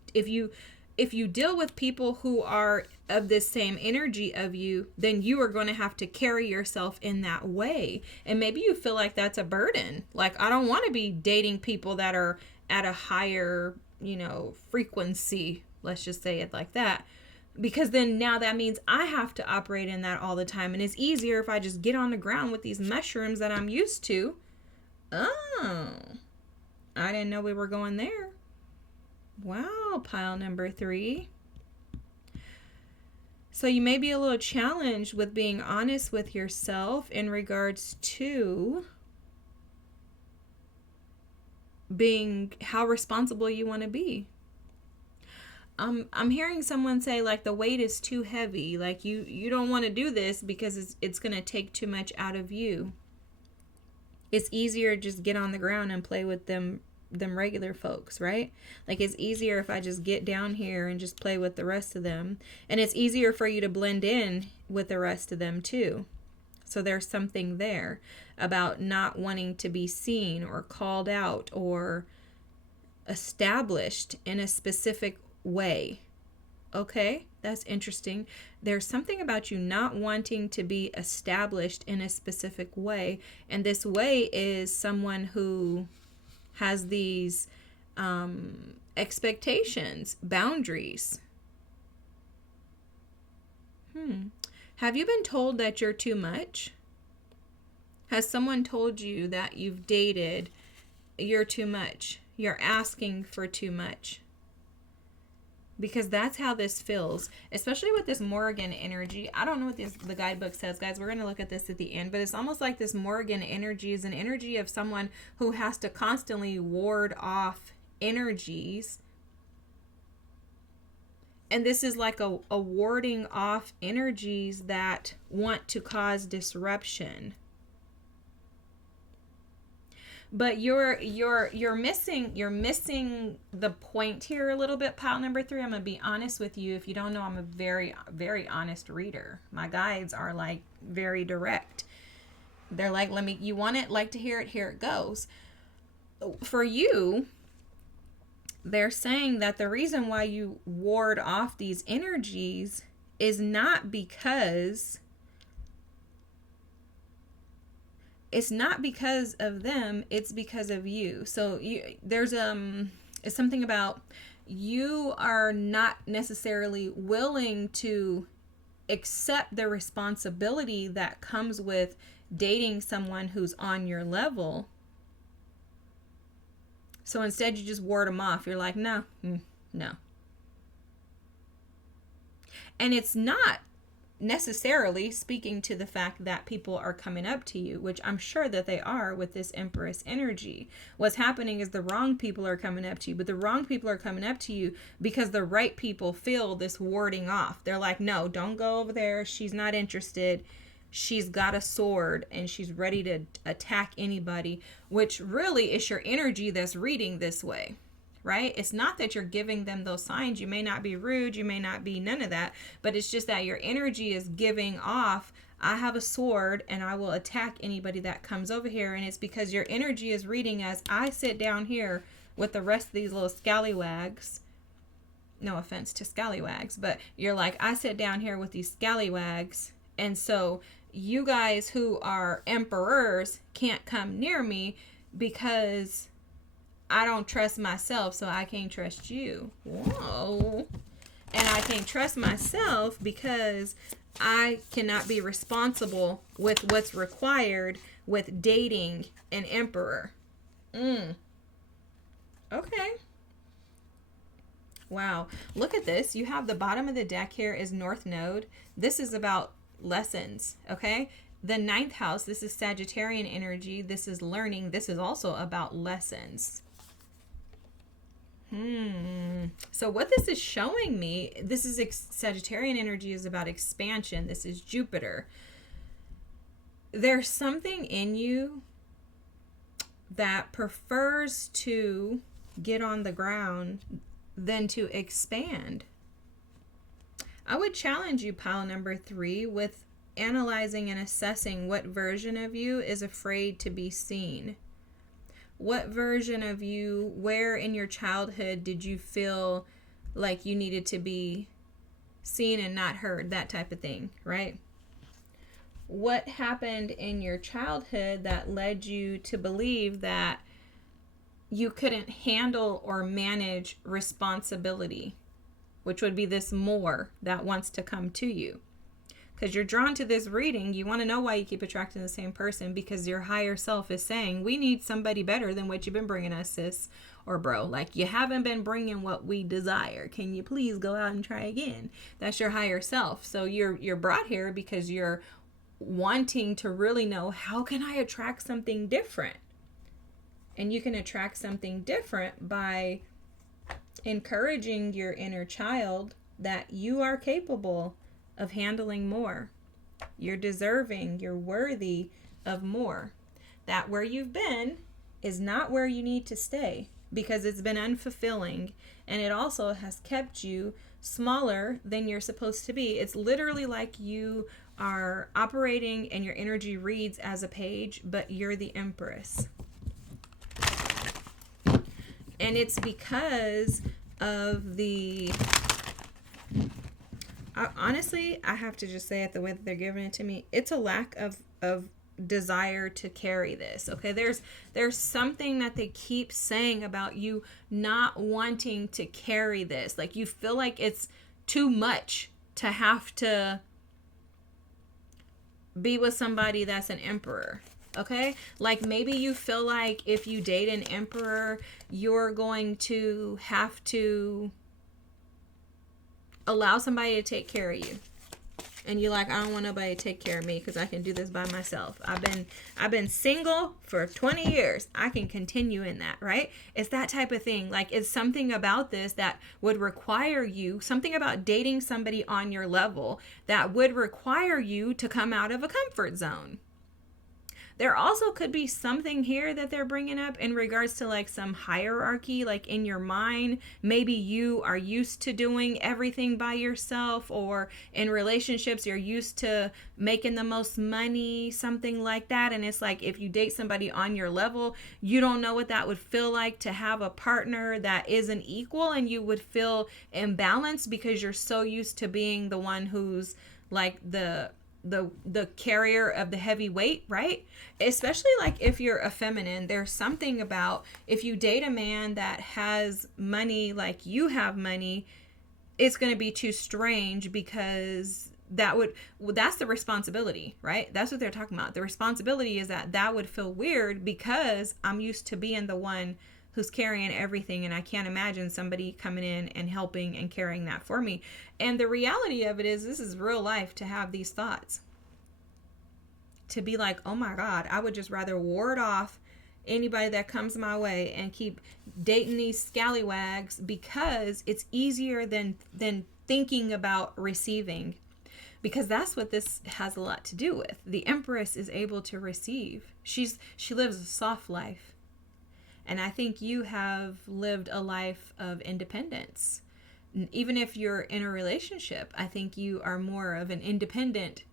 deal with people who are of this same energy of you, then you are going to have to carry yourself in that way. And maybe you feel like that's a burden. Like, I don't want to be dating people that are at a higher, frequency. Let's just say it like that. Because then now that means I have to operate in that all the time. And it's easier if I just get on the ground with these mushrooms that I'm used to. Oh, I didn't know we were going there. Wow, pile number 3. So you may be a little challenged with being honest with yourself in regards to being how responsible you want to be. I'm hearing someone say like the weight is too heavy, like you don't want to do this because it's going to take too much out of you. It's easier to just get on the ground and play with them regular folks, right? Like it's easier if I just get down here and just play with the rest of them, and it's easier for you to blend in with the rest of them too. So there's something there about not wanting to be seen or called out or established in a specific way. Okay, that's interesting. There's something about you not wanting to be established in a specific way, and this way is someone who has these expectations, boundaries. Have you been told that you're too much? Has someone told you that you've dated, you're too much? You're asking for too much? Because that's how this feels, especially with this Morgan energy. I don't know what the guidebook says, guys. We're going to look at this at the end, but it's almost like this Morgan energy is an energy of someone who has to constantly ward off energies. And this is like a warding off energies that want to cause disruption. But you're missing the point here a little bit, pile number 3. I'm gonna be honest with you. If you don't know, I'm a very, very honest reader. My guides are like very direct. They're like, you want it, like to hear it, here it goes. For you, they're saying that the reason why you ward off these energies is not because of them, it's because of you. So there's it's something about you are not necessarily willing to accept the responsibility that comes with dating someone who's on your level. So instead you just ward them off. You're like, no. And it's not necessarily speaking to the fact that people are coming up to you, which I'm sure that they are with this Empress energy. What's happening is the wrong people are coming up to you, but the wrong people are coming up to you because the right people feel this warding off. They're like, no, don't go over there. She's not interested. She's got a sword and she's ready to attack anybody, which really is your energy that's reading this way. Right? It's not that you're giving them those signs. You may not be rude. You may not be none of that. But it's just that your energy is giving off, I have a sword and I will attack anybody that comes over here. And it's because your energy is reading as I sit down here with the rest of these little scallywags. No offense to scallywags. But you're like, I sit down here with these scallywags. And so you guys who are emperors can't come near me because I don't trust myself, so I can't trust you. Whoa. And I can't trust myself because I cannot be responsible with what's required with dating an emperor. Okay. Wow. Look at this. You have the bottom of the deck here is North Node. This is about lessons, okay? The 9th house, this is Sagittarian energy. This is learning. This is also about lessons. So what this is showing me, this is Sagittarian energy is about expansion. This is Jupiter. There's something in you that prefers to get on the ground than to expand. I would challenge you, pile number 3, with analyzing and assessing what version of you is afraid to be seen. What version of you, where in your childhood did you feel like you needed to be seen and not heard? That type of thing, right? What happened in your childhood that led you to believe that you couldn't handle or manage responsibility, which would be this more that wants to come to you? because you're drawn to this reading. You want to know why you keep attracting the same person, because your higher self is saying, we need somebody better than what you've been bringing us, sis or bro. Like, you haven't been bringing what we desire. Can you please go out and try again? That's your higher self. So you're brought here because you're wanting to really know, how can I attract something different? And you can attract something different by encouraging your inner child that you are capable of handling more. You're deserving, you're worthy of more. That where you've been is not where you need to stay, because it's been unfulfilling, and it also has kept you smaller than you're supposed to be. It's literally like you are operating and your energy reads as a page, but you're the empress. And it's because of the... honestly, I have to just say it the way that they're giving it to me. It's a lack of desire to carry this. Okay, there's something that they keep saying about you not wanting to carry this. Like, you feel like it's too much to have to be with somebody that's an emperor. Okay, like maybe you feel like if you date an emperor, you're going to have to allow somebody to take care of you, and you're like, I don't want nobody to take care of me because I can do this by myself. I've been single for 20 years. I can continue in that, right? It's that type of thing. Like, it's something about this that would require you, something about dating somebody on your level that would require you to come out of a comfort zone. There also could be something here that they're bringing up in regards to like some hierarchy, like in your mind. Maybe you are used to doing everything by yourself, or in relationships, you're used to making the most money, something like that. And it's like, if you date somebody on your level, you don't know what that would feel like to have a partner that isn't equal, and you would feel imbalanced because you're so used to being the one who's like the carrier of the heavy weight, right? Especially like if you're a feminine, there's something about if you date a man that has money like you have money, it's going to be too strange, because that's the responsibility, right? That's what they're talking about. The responsibility is that would feel weird because I'm used to being the one who's carrying everything, and I can't imagine somebody coming in and helping and carrying that for me. And the reality of it is, this is real life to have these thoughts. To be like, oh my God, I would just rather ward off anybody that comes my way and keep dating these scallywags, because it's easier than thinking about receiving. Because that's what this has a lot to do with. The Empress is able to receive. She lives a soft life. And I think you have lived a life of independence. Even if you're in a relationship, I think you are more of an independent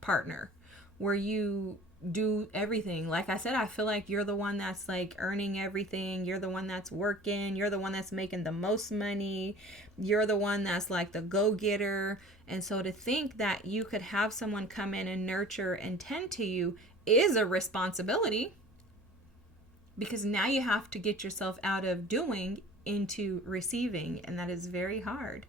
partner where you do everything. Like I said, I feel like you're the one that's like earning everything. You're the one that's working. You're the one that's making the most money. You're the one that's like the go-getter. And so to think that you could have someone come in and nurture and tend to you is a responsibility. Because now you have to get yourself out of doing into receiving, and that is very hard.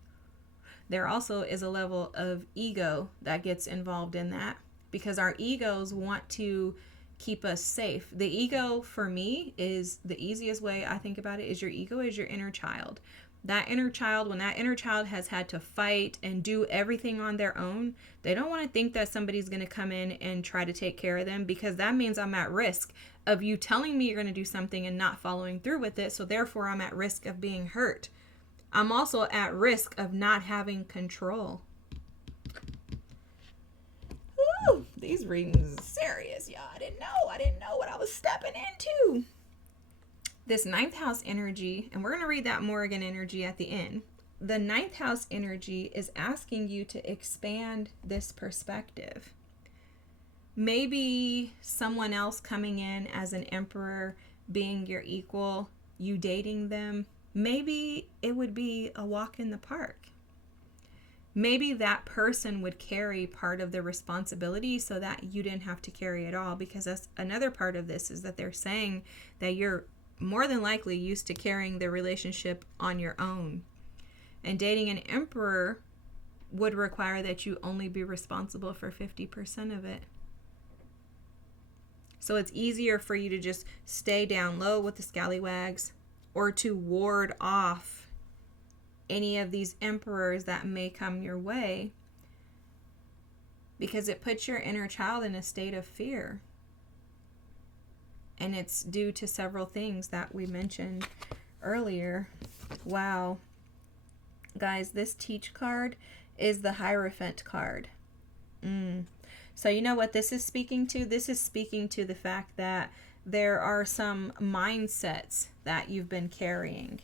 There also is a level of ego that gets involved in that, because our egos want to keep us safe. The ego, for me, is the easiest way I think about it, is your ego is your inner child. That inner child, when that inner child has had to fight and do everything on their own, they don't want to think that somebody's going to come in and try to take care of them, because that means I'm at risk of you telling me you're going to do something and not following through with it. So therefore, I'm at risk of being hurt. I'm also at risk of not having control. Ooh, these readings are serious, y'all. I didn't know what I was stepping into. This 9th house energy, and we're going to read that Morrigan energy at the end. The 9th house energy is asking you to expand this perspective. Maybe someone else coming in as an emperor, being your equal, you dating them, maybe it would be a walk in the park. Maybe that person would carry part of the responsibility so that you didn't have to carry it all, because that's another part of this, is that they're saying that you're more than likely used to carrying the relationship on your own. And dating an emperor would require that you only be responsible for 50% of it. So it's easier for you to just stay down low with the scallywags, or to ward off any of these emperors that may come your way, because it puts your inner child in a state of fear. And it's due to several things that we mentioned earlier. Wow. Guys, this Teach card is the Hierophant card. So you know what this is speaking to? This is speaking to the fact that there are some mindsets that you've been carrying.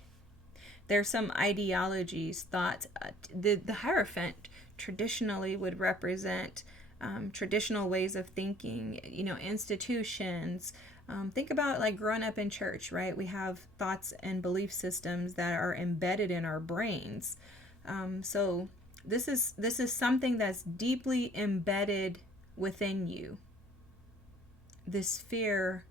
There's some ideologies, thoughts. The Hierophant traditionally would represent traditional ways of thinking, institutions. Think about like growing up in church, right? We have thoughts and belief systems that are embedded in our brains. So this is something that's deeply embedded within you. This fear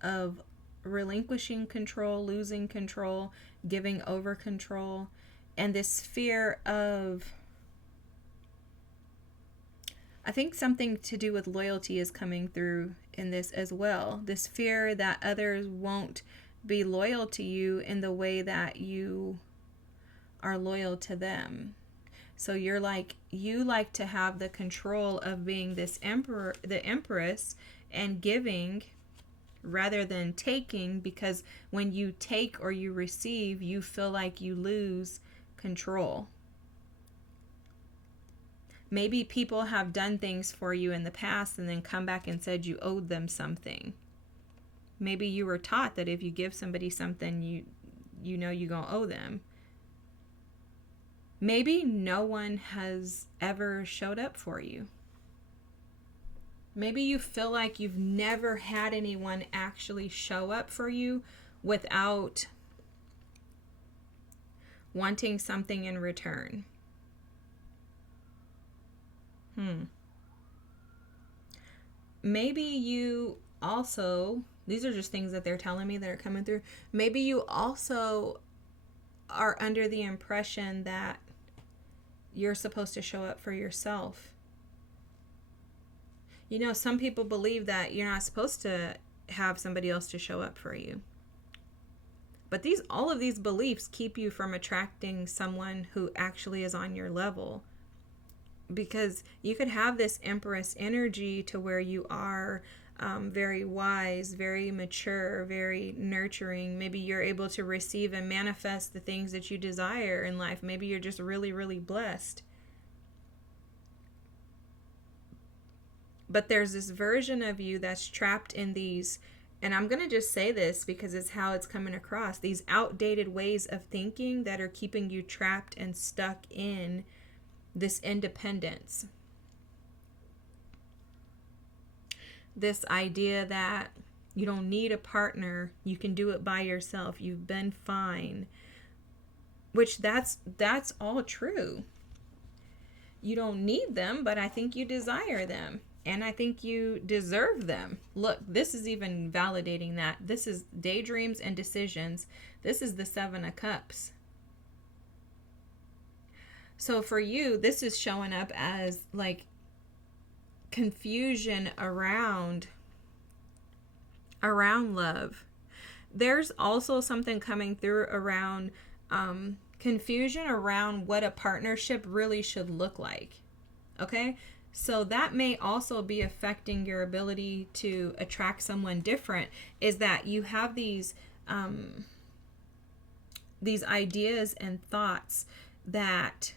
of relinquishing control, losing control, giving over control, and this fear of, I think something to do with loyalty is coming through in this as well. This fear that others won't be loyal to you in the way that you are loyal to them. So you like to have the control of being this emperor, the empress, and giving rather than taking, because when you take or you receive, you feel like you lose control. Maybe people have done things for you in the past and then come back and said you owed them something. Maybe you were taught that if you give somebody something, you know you're going to owe them. Maybe no one has ever showed up for you. Maybe you feel like you've never had anyone actually show up for you without wanting something in return. Maybe you also, these are just things that they're telling me that are coming through. Maybe you also are under the impression that you're supposed to show up for yourself. Some people believe that you're not supposed to have somebody else to show up for you. But all of these beliefs keep you from attracting someone who actually is on your level. Because you could have this Empress energy to where you are very wise, very mature, very nurturing. Maybe you're able to receive and manifest the things that you desire in life. Maybe you're just really, really blessed. But there's this version of you that's trapped in these, and I'm going to just say this because it's how it's coming across, these outdated ways of thinking that are keeping you trapped and stuck in this independence. This idea that you don't need a partner, you can do it by yourself, you've been fine. Which that's all true. You don't need them, but I think you desire them. And I think you deserve them. Look, this is even validating that. This is daydreams and decisions. This is the 7 of Cups. So for you, this is showing up as like confusion around love. There's also something coming through around confusion around what a partnership really should look like. Okay? So that may also be affecting your ability to attract someone different, is that you have these ideas and thoughts that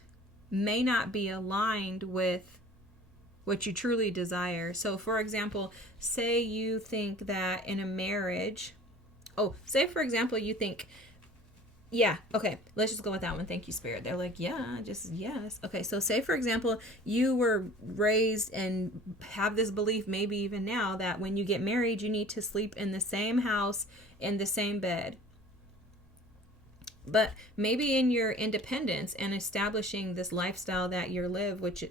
may not be aligned with what you truly desire. So for example, say you think that in a marriage, say for example you think, yeah, okay, let's just go with that one. Thank you, Spirit. They're like, yeah, just yes. Okay, so say for example, you were raised and have this belief, maybe even now, that when you get married, you need to sleep in the same house, in the same bed. But maybe in your independence and establishing this lifestyle that you live, which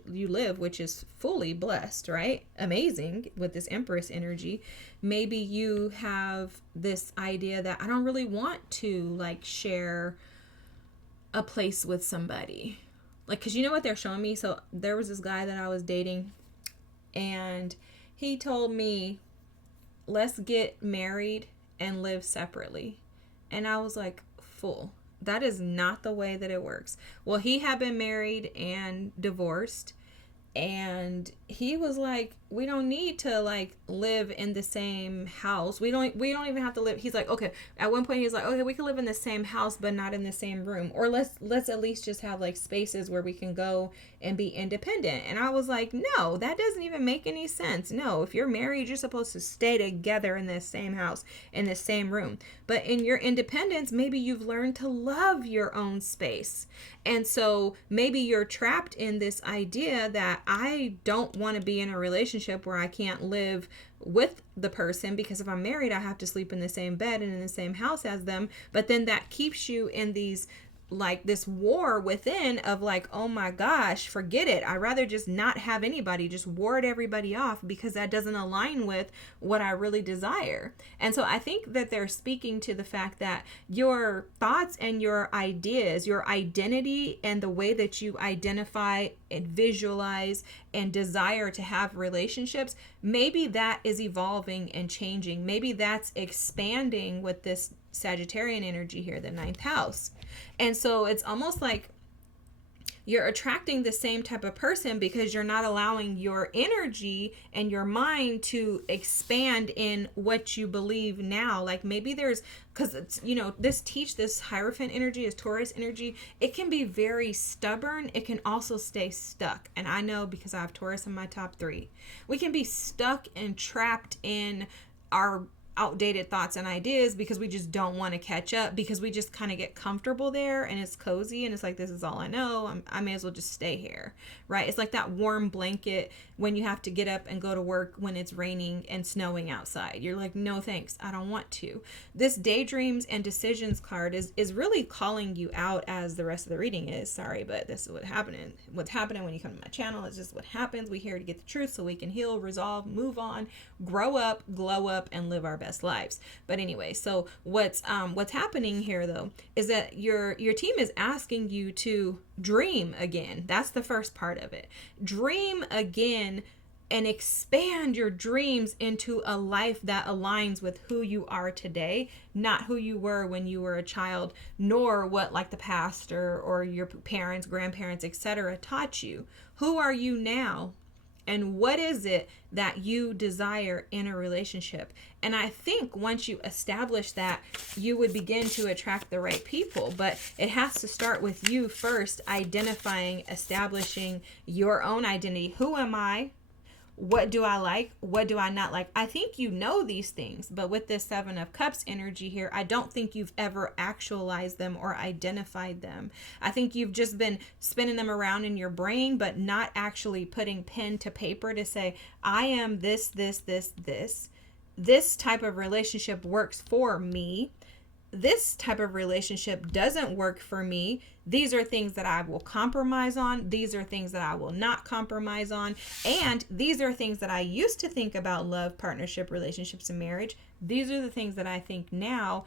is fully blessed, right? Amazing with this Empress energy. Maybe you have this idea that I don't really want to like share a place with somebody. like, because you know what they're showing me? So there was this guy that I was dating, and he told me, let's get married and live separately. And I was like, fool. That is not the way that it works. Well, he had been married and divorced, and he was like, we don't need to like live in the same house. We don't even have to live. He's like, okay, at one point he was like, okay, we can live in the same house but not in the same room, or let's at least just have like spaces where we can go and be independent. And I was like, no, that doesn't even make any sense. No, if you're married, you're supposed to stay together in the same house, in the same room. But in your independence, maybe you've learned to love your own space. And so maybe you're trapped in this idea that I don't want to be in a relationship where I can't live with the person, because if I'm married, I have to sleep in the same bed and in the same house as them. But then that keeps you in these, like, this war within of like, oh my gosh, forget it. I'd rather just not have anybody, just ward everybody off, because that doesn't align with what I really desire. And so I think that they're speaking to the fact that your thoughts and your ideas, your identity, and the way that you identify and visualize and desire to have relationships, maybe that is evolving and changing. Maybe that's expanding with this Sagittarian energy here, the 9th house. And so it's almost like you're attracting the same type of person because you're not allowing your energy and your mind to expand in what you believe now. Like maybe there's, because it's, you know, this Hierophant energy is Taurus energy. It can be very stubborn. It can also stay stuck. And I know because I have Taurus in my top 3. We can be stuck and trapped in our outdated thoughts and ideas because we just don't want to catch up, because we just kind of get comfortable there and it's cozy and it's like, this is all I know. I may as well just stay here, right? It's like that warm blanket when you have to get up and go to work when it's raining and snowing outside. You're like, no thanks, I don't want to. This daydreams and decisions card is really calling you out, as the rest of the reading is. Sorry, but this is what's happening when you come to my channel. It's just what happens. We're here to get the truth so we can heal, resolve, move on, grow up, glow up, and live our best lives. But anyway, so what's happening here though is that your team is asking you to dream again. That's the first part of it. Dream again and expand your dreams into a life that aligns with who you are today, not who you were when you were a child, nor what like the pastor or your parents, grandparents, etc. taught you. Who are you now? And what is it that you desire in a relationship? And I think once you establish that, you would begin to attract the right people. But it has to start with you first, identifying, establishing your own identity. Who am I? What do I like? What do I not like? I think you know these things, but with this 7 of Cups energy here, I don't think you've ever actualized them or identified them. I think you've just been spinning them around in your brain, but not actually putting pen to paper to say, I am this, this, this, this. This type of relationship works for me. This type of relationship doesn't work for me. These are things that I will compromise on. These are things that I will not compromise on. And these are things that I used to think about love, partnership, relationships, and marriage. These are the things that I think now.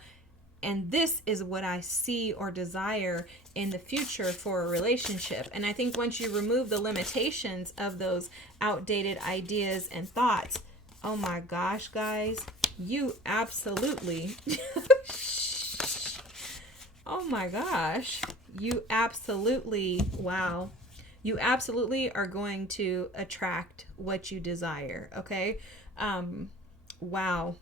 And this is what I see or desire in the future for a relationship. And I think once you remove the limitations of those outdated ideas and thoughts, oh my gosh, guys, you absolutely... Oh my gosh, you absolutely, wow. You absolutely are going to attract what you desire, okay? Wow.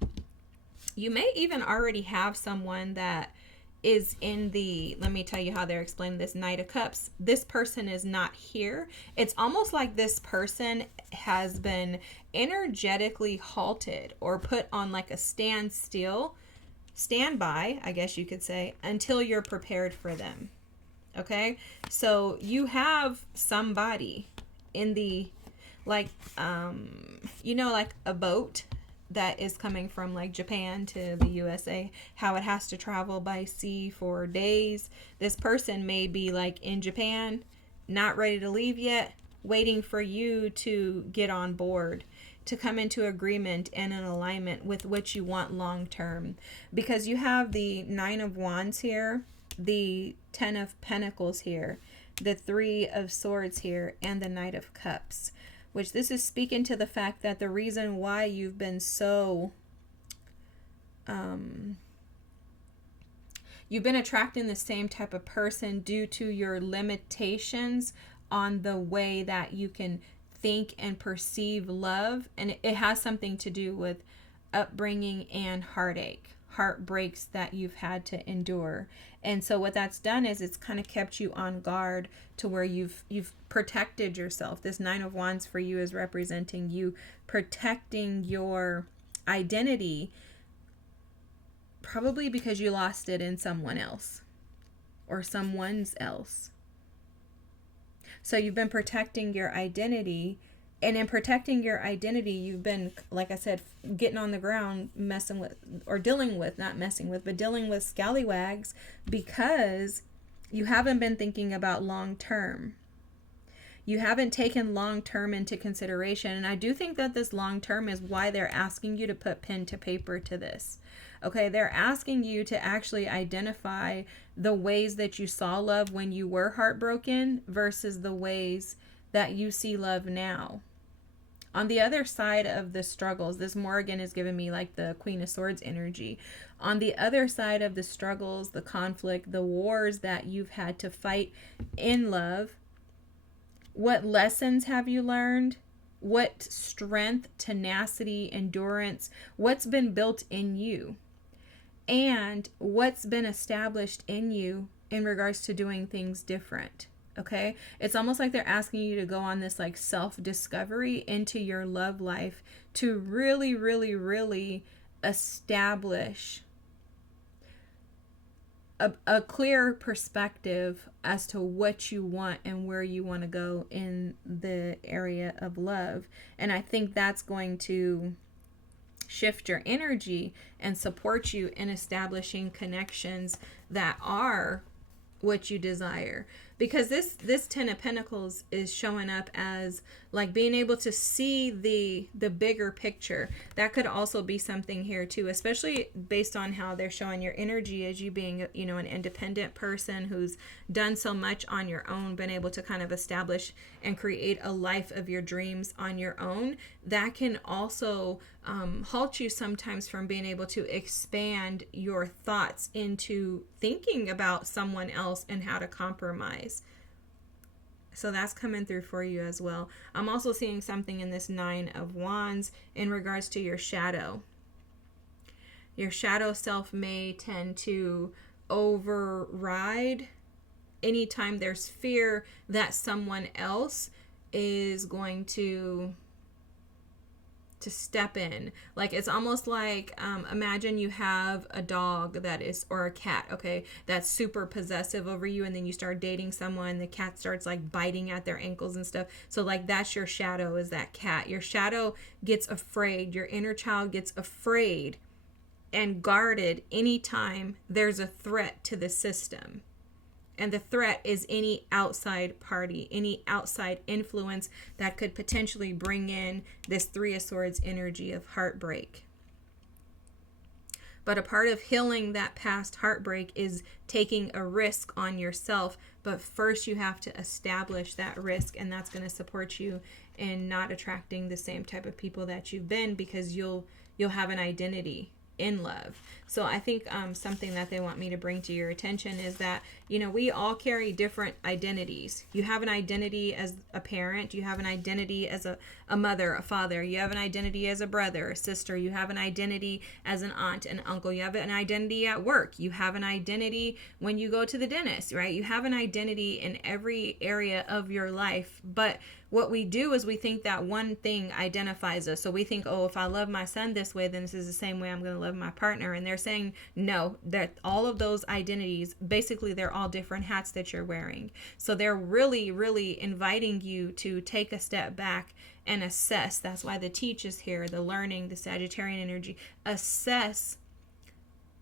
You may even already have someone that is in the, let me tell you how they're explaining this, Knight of Cups. This person is not here. It's almost like this person has been energetically halted or put on like a standby, I guess you could say, until you're prepared for them. Okay? So you have somebody in the, like, like a boat that is coming from like Japan to the USA, how it has to travel by sea for days. This person may be like in Japan, not ready to leave yet, waiting for you to get on board, to come into agreement and an alignment with what you want long term. Because you have the 9 of Wands here, the 10 of Pentacles here, the Three of Swords here and the Knight of Cups, which this is speaking to the fact that the reason why you've been so you've been attracting the same type of person due to your limitations on the way that you can think and perceive love. And it has something to do with upbringing and heartbreaks that you've had to endure. And so what that's done is it's kind of kept you on guard to where you've protected yourself. This Nine of Wands for you is representing you protecting your identity, probably because you lost it in someone else or someone's else. So you've been protecting your identity, and in protecting your identity, you've been, like I said, getting on the ground, messing with, or dealing with, not messing with, but dealing with scallywags, because you haven't been thinking about long term. You haven't taken long term into consideration. And I do think that this long term is why they're asking you to put pen to paper to this. Okay, they're asking you to actually identify the ways that you saw love when you were heartbroken versus the ways that you see love now. On the other side of the struggles, this Morgan is giving me like the Queen of Swords energy. On the other side of the struggles, the conflict, the wars that you've had to fight in love, what lessons have you learned? What strength, tenacity, endurance, what's been built in you? And what's been established in you in regards to doing things different. Okay, it's almost like they're asking you to go on this like self-discovery into your love life to really, really, really establish a clear perspective as to what you want and where you want to go in the area of love. And I think that's going to shift your energy and support you in establishing connections that are what you desire. Because this Ten of Pentacles is showing up as like being able to see the bigger picture. That could also be something here too, especially based on how they're showing your energy as you being, you know, an independent person who's done so much on your own, been able to kind of establish and create a life of your dreams on your own. That can also halt you sometimes from being able to expand your thoughts into thinking about someone else and how to compromise. So that's coming through for you as well. I'm also seeing something in this Nine of Wands in regards to your shadow. Your shadow self may tend to override anytime there's fear that someone else is going to step in. Like it's almost like imagine you have a dog that is, or a cat, okay, that's super possessive over you, and then you start dating someone, the cat starts like biting at their ankles and stuff. So like that's your shadow, is that cat. Your shadow gets afraid, your inner child gets afraid and guarded anytime there's a threat to the system. And the threat is any outside party, any outside influence that could potentially bring in this Three of Swords energy of heartbreak. But a part of healing that past heartbreak is taking a risk on yourself. But first you have to establish that risk, and that's going to support you in not attracting the same type of people that you've been, because you'll have an identity in love. So I think something that they want me to bring to your attention is that, you know, we all carry different identities. You have an identity as a parent. You have an identity as a mother, a father. You have an identity as a brother, a sister. You have an identity as an aunt and uncle. You have an identity at work. You have an identity when you go to the dentist, right? You have an identity in every area of your life. But what we do is we think that one thing identifies us. So we think, oh, if I love my son this way, then this is the same way I'm going to love my partner. And they're saying, no, that all of those identities, basically, they're all different hats that you're wearing. So they're really, really inviting you to take a step back and assess. That's why the teach is here, the learning, the Sagittarian energy. Assess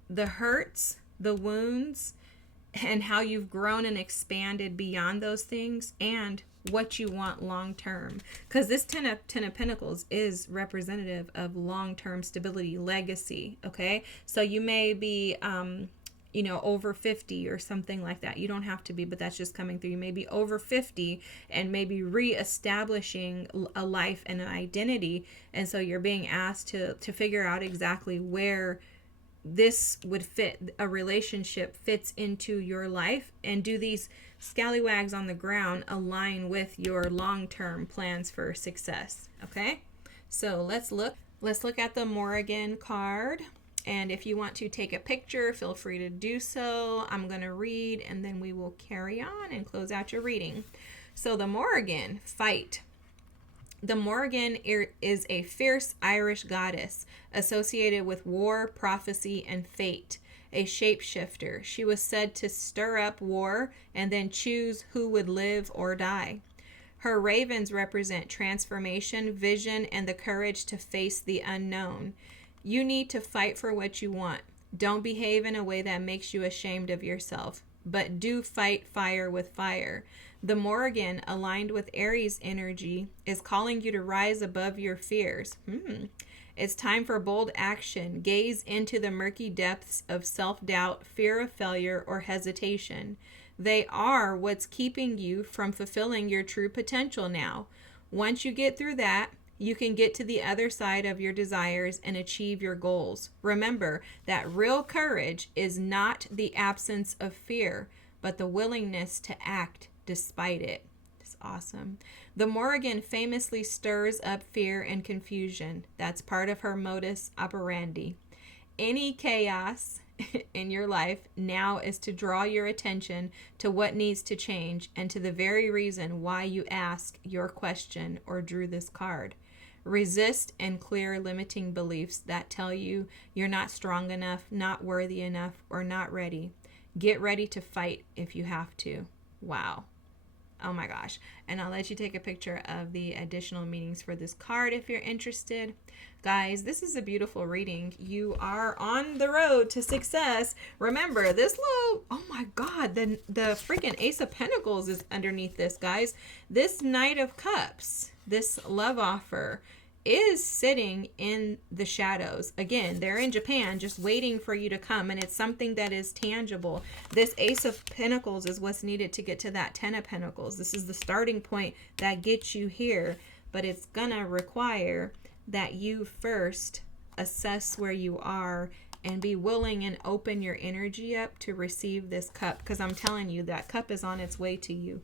the hurts, the wounds, and how you've grown and expanded beyond those things, and what you want long term. Because this Ten of Pentacles is representative of long term stability, legacy. Okay, so you may be over 50 or something like that. You don't have to be, but that's just coming through. You may be over 50 and maybe reestablishing a life and an identity. And so you're being asked to figure out exactly where this would fit, a relationship fits into your life, and do these scallywags on the ground align with your long-term plans for success. Okay, so let's look at the Morrigan card. And if you want to take a picture, feel free to do so. I'm going to read and then we will carry on and close out your reading. So the Morrigan, fight. The Morrigan is a fierce Irish goddess associated with war, prophecy, and fate. A shapeshifter. She was said to stir up war and then choose who would live or die. Her ravens represent transformation, vision, and the courage to face the unknown. You need to fight for what you want. Don't behave in a way that makes you ashamed of yourself, but do fight fire with fire. The Morrigan, aligned with Aries energy, is calling you to rise above your fears. It's time for bold action. Gaze into the murky depths of self-doubt, fear of failure, or hesitation. They are what's keeping you from fulfilling your true potential now. Once you get through that, you can get to the other side of your desires and achieve your goals. Remember that real courage is not the absence of fear, but the willingness to act despite it. It's awesome. The Morrigan famously stirs up fear and confusion. That's part of her modus operandi. Any chaos in your life now is to draw your attention to what needs to change and to the very reason why you asked your question or drew this card. Resist and clear limiting beliefs that tell you you're not strong enough, not worthy enough, or not ready. Get ready to fight if you have to. Wow. Oh my gosh. And I'll let you take a picture of the additional meanings for this card if you're interested. Guys, this is a beautiful reading. You are on the road to success. Remember, this little, oh my God, the freaking Ace of Pentacles is underneath this, guys. This Knight of Cups, this love offer, is sitting in the shadows. Again, they're in Japan just waiting for you to come, and it's something that is tangible. This Ace of Pentacles is what's needed to get to that Ten of Pentacles. This is the starting point that gets you here, but it's gonna require that you first assess where you are and be willing and open your energy up to receive this cup, because I'm telling you, that cup is on its way to you.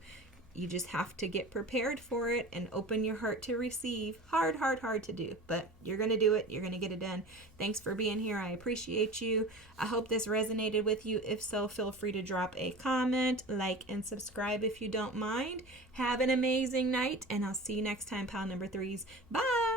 You just have to get prepared for it and open your heart to receive. Hard to do, but you're going to do it. You're going to get it done. Thanks for being here. I appreciate you. I hope this resonated with you. If so, feel free to drop a comment, like, and subscribe if you don't mind. Have an amazing night, and I'll see you next time, pile number 3s. Bye.